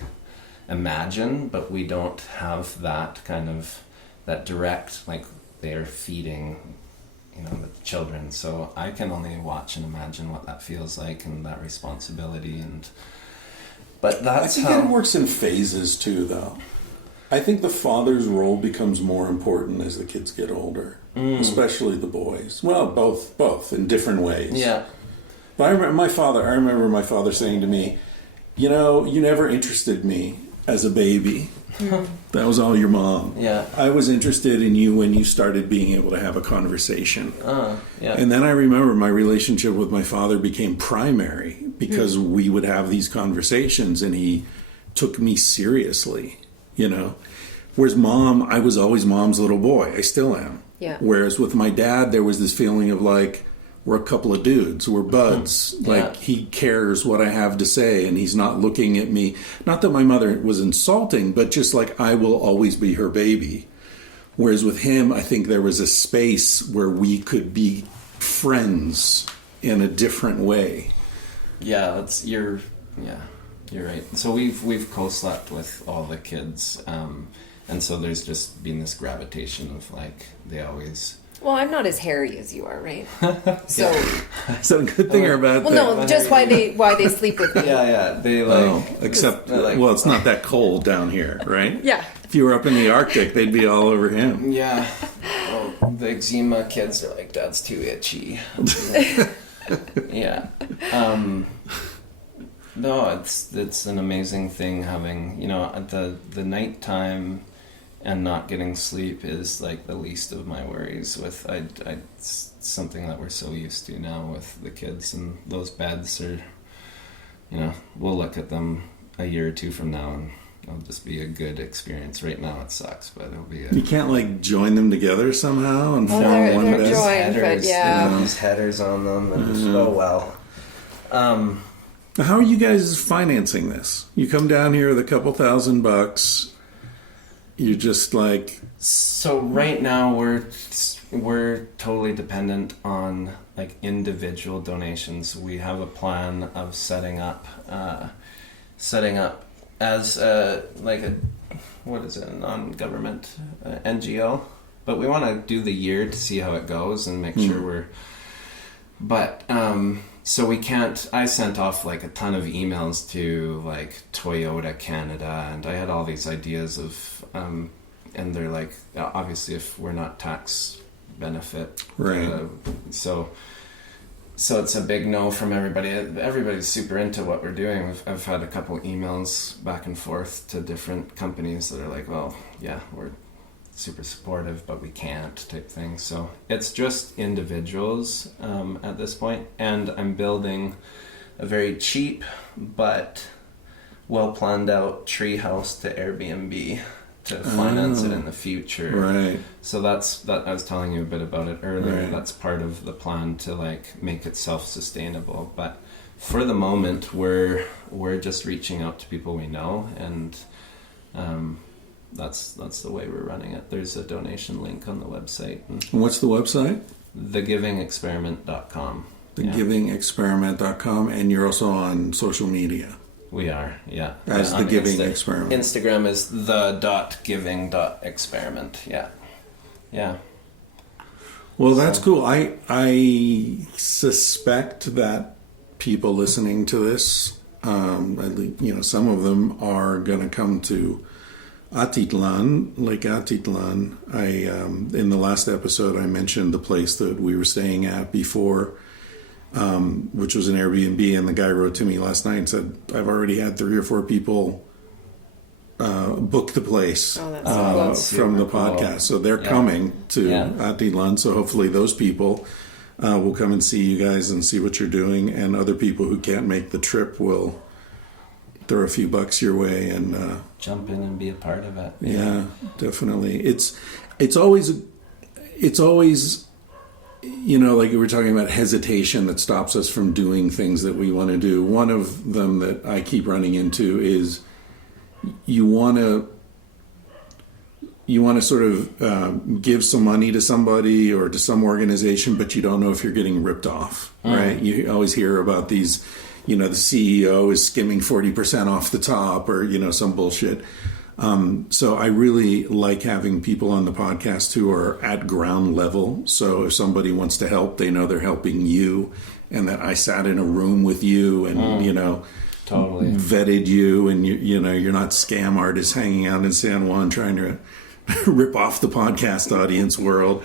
imagine, but we don't have that kind of, that direct, like they're feeding the children. So I can only watch and imagine what that feels like and that responsibility. But that's I think it works in phases too, though. I think the father's role becomes more important as the kids get older, especially the boys. Well, both in different ways. Yeah. But I remember my father saying to me, you never interested me as a baby. That was all your mom. Yeah. I was interested in you when you started being able to have a conversation. Yeah. And then I remember my relationship with my father became primary because we would have these conversations and he took me seriously, Whereas mom, I was always mom's little boy. I still am. Yeah. Whereas with my dad, there was this feeling of like, we're a couple of dudes, we're buds. Like he cares what I have to say and he's not looking at me. Not that my mother was insulting, but just like I will always be her baby. Whereas with him, I think there was a space where we could be friends in a different way. Yeah, you're right. So we've co-slept with all the kids, and so there's just been this gravitation of like they always. Well, I'm not as hairy as you are, right? So, Is that a good thing or a bad thing? Well, no, just why they sleep with me. Yeah, they like. Except, it's not that cold down here, right? Yeah. If you were up in the Arctic, they'd be all over him. Yeah. Well, the eczema kids are like, Dad's too itchy. Yeah. No, it's an amazing thing having, the nighttime and not getting sleep is like the least of my worries with, it's something that we're so used to now with the kids, and those beds are, we'll look at them a year or two from now and it'll just be a good experience. Right now it sucks, but it'll be You can't like join them together somehow and form one they're bed? joined, but yeah. These headers on them and oh well. How are you guys financing this? You come down here with a couple $1,000. You're just like... So right now we're totally dependent on like individual donations. We have a plan of setting up as a non-government NGO, but we want to do the year to see how it goes and make sure we're. But so we can't. I sent off like a ton of emails to like Toyota Canada, and I had all these ideas of, and they're like, obviously if we're not tax benefit, right? So it's a big no from everybody. Everybody's super into what we're doing. I've had a couple emails back and forth to different companies that are like, well, yeah, we're super supportive, but we can't type thing. So it's just individuals at this point. And I'm building a very cheap but well planned out tree house to Airbnb to finance it in the future. Right. So that I was telling you a bit about it earlier. Right. That's part of the plan to like make it self-sustainable. But for the moment, we're just reaching out to people we know, and that's the way we're running it. There's a donation link on the website. And what's the website? thegivingexperiment.com. Thegivingexperiment.com, and you're also on social media. We are, yeah. As The Giving Experiment. Instagram is the.giving.experiment. Yeah. Yeah. Well, that's cool. I suspect that people listening to this Some of them are going to come to Atitlan, Lake Atitlan. In the last episode, I mentioned the place that we were staying at before, which was an Airbnb, and the guy wrote to me last night and said, I've already had 3 or 4 people book the place from the podcast. So they're coming to Atitlan, so hopefully those people will come and see you guys and see what you're doing, and other people who can't make the trip will throw a few bucks your way and jump in and be a part of it. Yeah, definitely. It's always like we were talking about hesitation that stops us from doing things that we want to do. One of them that I keep running into is you want to sort of give some money to somebody or to some organization, but you don't know if you're getting ripped off, right? You always hear about these, the CEO is skimming 40% off the top, or, some bullshit. So I really like having people on the podcast who are at ground level. So if somebody wants to help, they know they're helping you, and that I sat in a room with you and, totally vetted you, and you're not scam artists hanging out in San Juan trying to rip off the podcast audience world.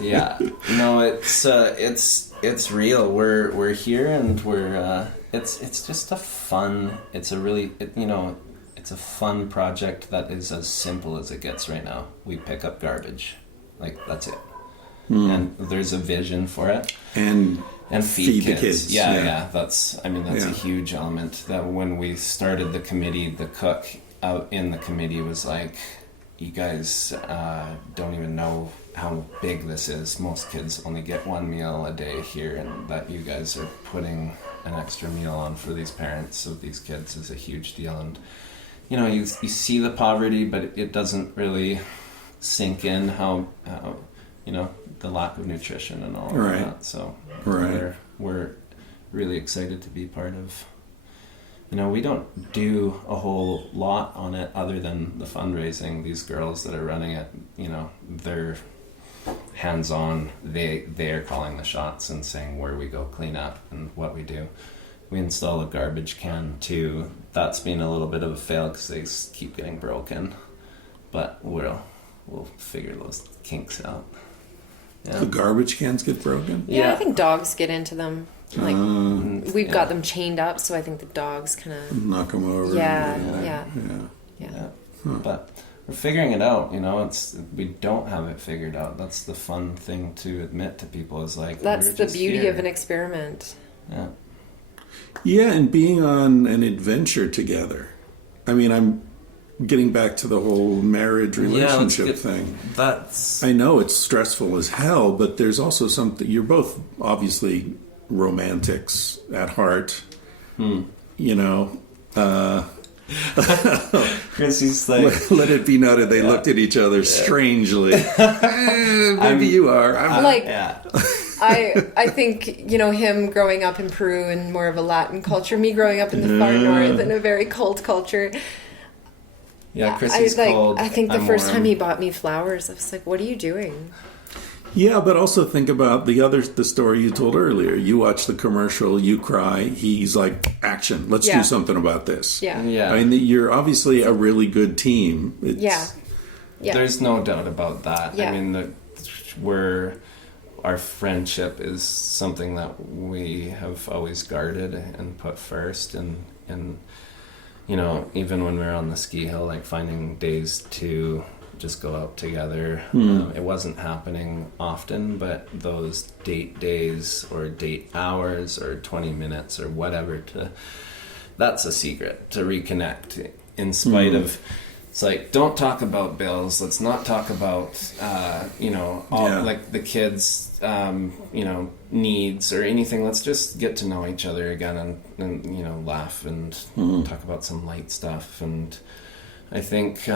Yeah, no, it's real. We're here, and we're it's just a fun. It's a fun project that is as simple as it gets right now. We pick up garbage, like that's it, and there's a vision for it, and feed the kids. Yeah. That's a huge element. That when we started the committee, the cook out in the committee was like, you guys don't even know how big this is. Most kids only get 1 meal a day here, and that you guys are putting an extra meal on for these parents of these kids is a huge deal. And you see the poverty, but it doesn't really sink in how the lack of nutrition and all of that. So we're really excited to be part of. We don't do a whole lot on it other than the fundraising. These girls that are running it, they're hands-on. They're calling the shots and saying where we go clean up and what we do. We install a garbage can too. That's been a little bit of a fail because they keep getting broken, but we'll figure those kinks out. Yeah. The garbage cans get broken? Yeah, I think dogs get into them. We've got them chained up, so I think the dogs kind of knock them over. Yeah. Huh. But we're figuring it out. We don't have it figured out. That's the fun thing to admit to people. Is like that's the beauty of an experiment. Yeah. Yeah, and being on an adventure together. I'm getting back to the whole marriage relationship thing. I know it's stressful as hell, but there's also something. You're both obviously romantics at heart. Chrissy's like, let it be noted they looked at each other strangely. Maybe you are. I think him growing up in Peru and more of a Latin culture, me growing up in the far north in a very cold culture. Yeah, Chrissy's cold. I think the first time he bought me flowers, I was like, "What are you doing?" Yeah, but also think about the story you told earlier. You watch the commercial, you cry. He's like, "Action! Let's do something about this." Yeah. You're obviously a really good team. Yeah. There's no doubt about that. Yeah. Our friendship is something that we have always guarded and put first, and even when we were on the ski hill, like finding days to just go out together. It wasn't happening often, but those date days or date hours or 20 minutes or whatever, that's a secret to reconnect in spite of. It's like, don't talk about bills. Let's not talk about, like the kids, needs or anything. Let's just get to know each other again and laugh and talk about some light stuff. And I think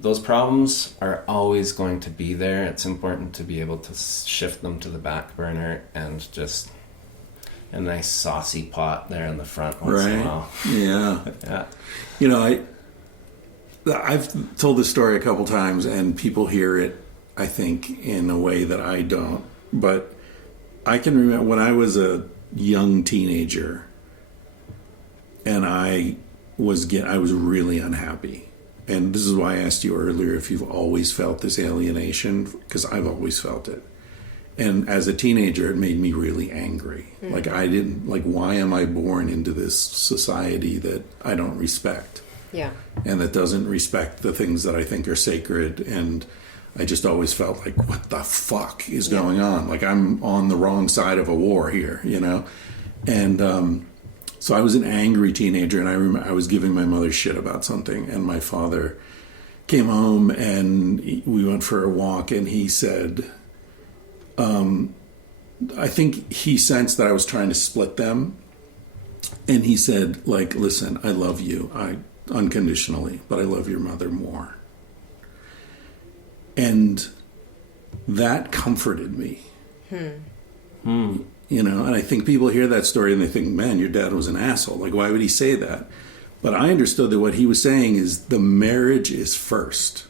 those problems are always going to be there. It's important to be able to shift them to the back burner and just a nice saucy pot there in the front once in a while. Yeah. I've told this story a couple times, and people hear it, I think, in a way that I don't. But I can remember when I was a young teenager, and I was really unhappy. And this is why I asked you earlier if you've always felt this alienation, because I've always felt it. And as a teenager, it made me really angry. Why am I born into this society that I don't respect? Yeah. And that doesn't respect the things that I think are sacred. And I just always felt like, what the fuck is going on? Like, I'm on the wrong side of a war here, you know? And so I was an angry teenager, and I remember I was giving my mother shit about something, and my father came home, and we went for a walk, and he said, I think he sensed that I was trying to split them, and he said, like, listen, I love you, unconditionally, but I love your mother more. And that comforted me. You know, and I think people hear that story and they think, man, your dad was an asshole. Like, why would he say that? But I understood that what he was saying is the marriage is first.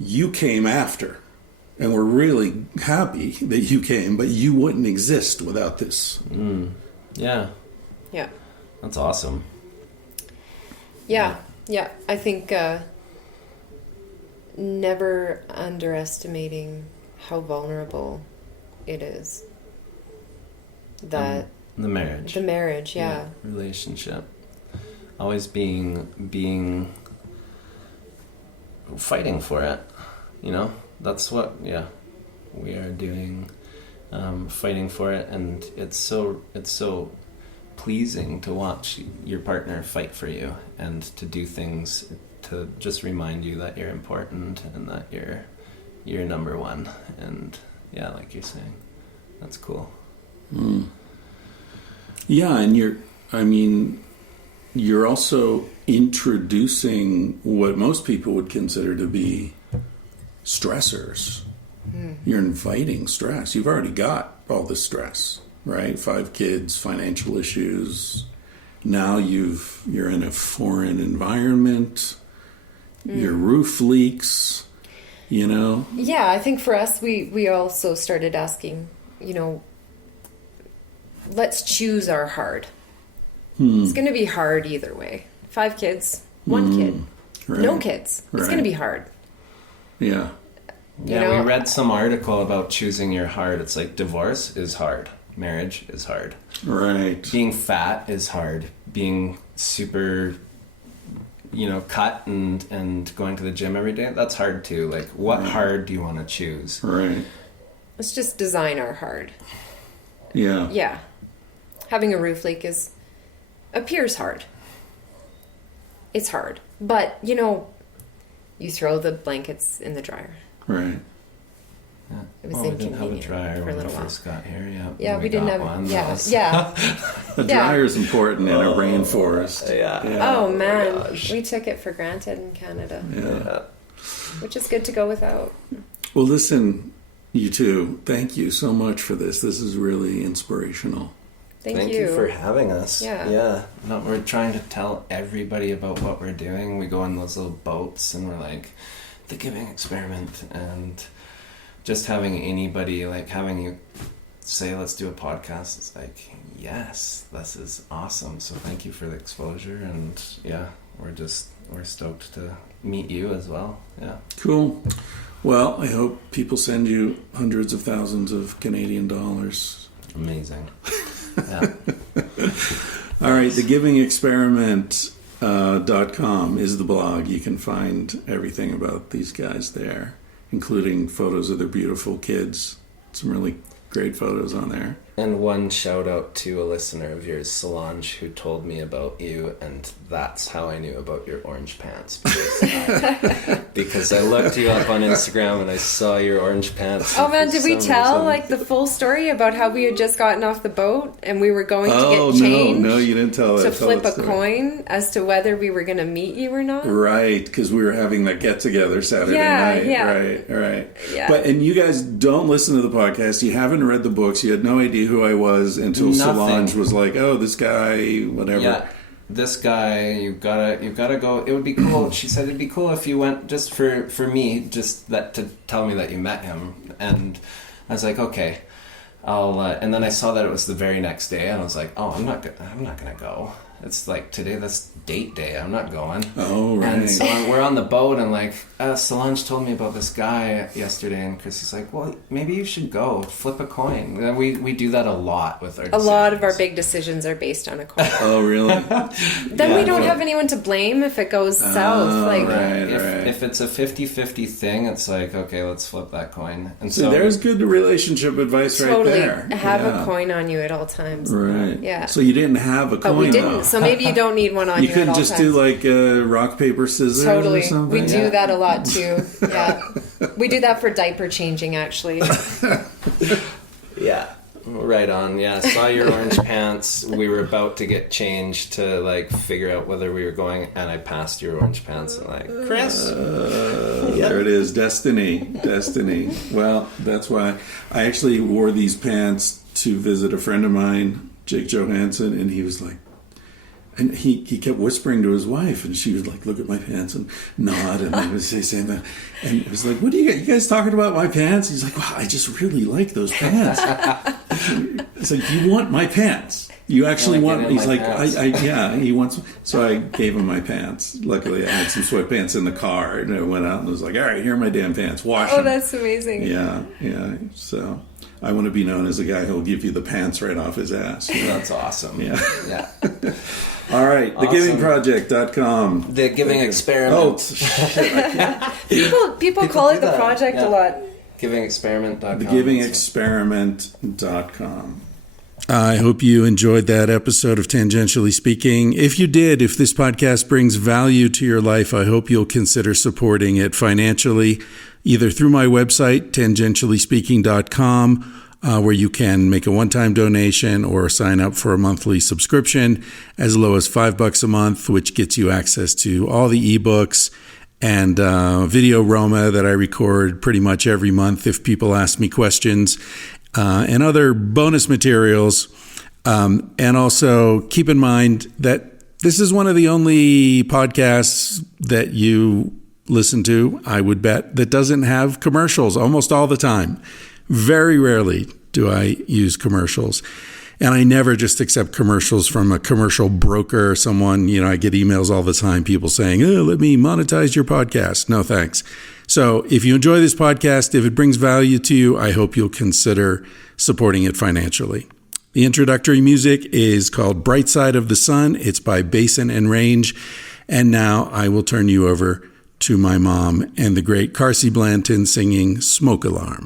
You came after. And we're really happy that you came, but you wouldn't exist without this. Yeah. Yeah. That's awesome. Yeah. Yeah. I think never underestimating how vulnerable it is. That the marriage, yeah. Relationship. Always being fighting for it, you know? That's what, we are doing, fighting for it, and it's so pleasing to watch your partner fight for you and to do things to just remind you that you're important and that you're number one. And yeah, like you're saying, that's cool. Yeah, and you're also introducing what most people would consider to be stressors. You're inviting stress. You've already got all this stress, right? 5 kids, financial issues. Now you're in a foreign environment. Your roof leaks, you know? Yeah, I think for us, we also started asking, you know, let's choose our hard. It's going to be hard either way. 5 kids, 1 kid, right. No kids. It's Right. going to be hard. Yeah. You Yeah, know? we read some article about choosing your hard. It's like divorce is hard. Marriage is hard. Right. Being fat is hard. Being super, you know, cut and going to the gym every day, that's hard too. Like, what hard do you want to choose? Right. Let's just design our hard. Yeah. Yeah. Having a roof leak appears hard. It's hard. But, you know, you throw the blankets in the dryer. Right. Yeah. It was We didn't have a inconvenient dryer for a when we little while. first got here. Yeah. Yeah, When we didn't got have... one. Yeah, That was- yeah. The Yeah. dryer is important in a rainforest. Yeah. Oh, man. gosh. We took it for granted in Canada. Yeah. Which is good to go without. Well, listen, you two, thank you so much for this. This is really inspirational. Thank you for having us. Yeah. Yeah. No, we're trying to tell everybody about what we're doing. We go on those little boats and we're like, the giving experiment, and just having anybody, like having you say, let's do a podcast, it's like, yes, this is awesome. So thank you for the exposure, and yeah, we're stoked to meet you as well. Yeah. Cool. Well, I hope people send you hundreds of thousands of Canadian dollars. Amazing. Yeah. All right, thegivingexperiment.com is the blog. You can find everything about these guys there, including photos of their beautiful kids. Some really great photos on there. And one shout out to a listener of yours, Solange, who told me about you, and that's how I knew about your orange pants. Because I looked you up on Instagram and I saw your orange pants. Oh man, For did we some tell reason- like the full story about how we had just gotten off the boat and we were going to Oh, get changed no, you didn't tell that. to Tell flip that a story. coin as to whether we were going to meet you or not? Right, because we were having that get-together Saturday Yeah, night. yeah. Right. Yeah. And you guys don't listen to the podcast. You haven't read the books. You had no idea who I was until Nothing. Solange was like, oh, this guy, whatever. Yeah, this guy, you've gotta go. It would be cool. She said it'd be cool if you went just for me, just that to tell me that you met him. And I was like, okay, I'll. And then I saw that it was the very next day, and I was like, oh, I'm not gonna go. it's like today that's date day. I'm not going. Oh, right. And so we're on the boat, and like Solange told me about this guy yesterday, and Chris is like, well, maybe you should go flip a coin. We do that a lot with our decisions. A lot of our big decisions are based on a coin. Oh, really? Then we don't have anyone to blame if it goes south. Like, if it's a 50-50 thing, it's like, okay, let's flip that coin. And So there's good relationship advice right there. Have a coin on you at all times. Right. Yeah. So you didn't have a coin. But we didn't. Though. So maybe you don't need one on you. You couldn't just do like rock, paper, scissors or something? We do that a lot too. Yeah. We do that for diaper changing, actually. Yeah. Right on. Yeah. Saw your orange pants. We were about to get changed to like figure out whether we were going, and I passed your orange pants and like, Chris. There it is. Destiny. Well, that's why I actually wore these pants to visit a friend of mine, Jake Johansson, and he was like, and he kept whispering to his wife, and she would like look at my pants and nod, and I would say that, and it was like, "What do you guys talking about my pants?" He's like, "Wow, I just really like those pants." It's like, "You want my pants? You actually want?" He's like, "Yeah, he wants." So I gave him my pants. Luckily, I had some sweatpants in the car, and I went out and was like, "All right, here are my damn pants. Wash them." Oh, that's amazing. Yeah. So I want to be known as a guy who'll give you the pants right off his ass. You know? That's awesome. Yeah. All right, thegivingproject.com. The Giving Experiment. People call it the project a lot. Givingexperiment.com. Thegivingexperiment.com. I hope you enjoyed that episode of Tangentially Speaking. If you did, if this podcast brings value to your life, I hope you'll consider supporting it financially, either through my website, tangentiallyspeaking.com, where you can make a one-time donation or sign up for a monthly subscription as low as $5 a month, which gets you access to all the ebooks and video Roma that I record pretty much every month if people ask me questions, and other bonus materials. And also keep in mind that this is one of the only podcasts that you listen to, I would bet, that doesn't have commercials almost all the time. Very rarely do I use commercials. And I never just accept commercials from a commercial broker or someone. I get emails all the time, people saying, "Oh, let me monetize your podcast." No, thanks. So if you enjoy this podcast, if it brings value to you, I hope you'll consider supporting it financially. The introductory music is called Bright Side of the Sun. It's by Basin and Range. And now I will turn you over to my mom and the great Carsey Blanton singing Smoke Alarm.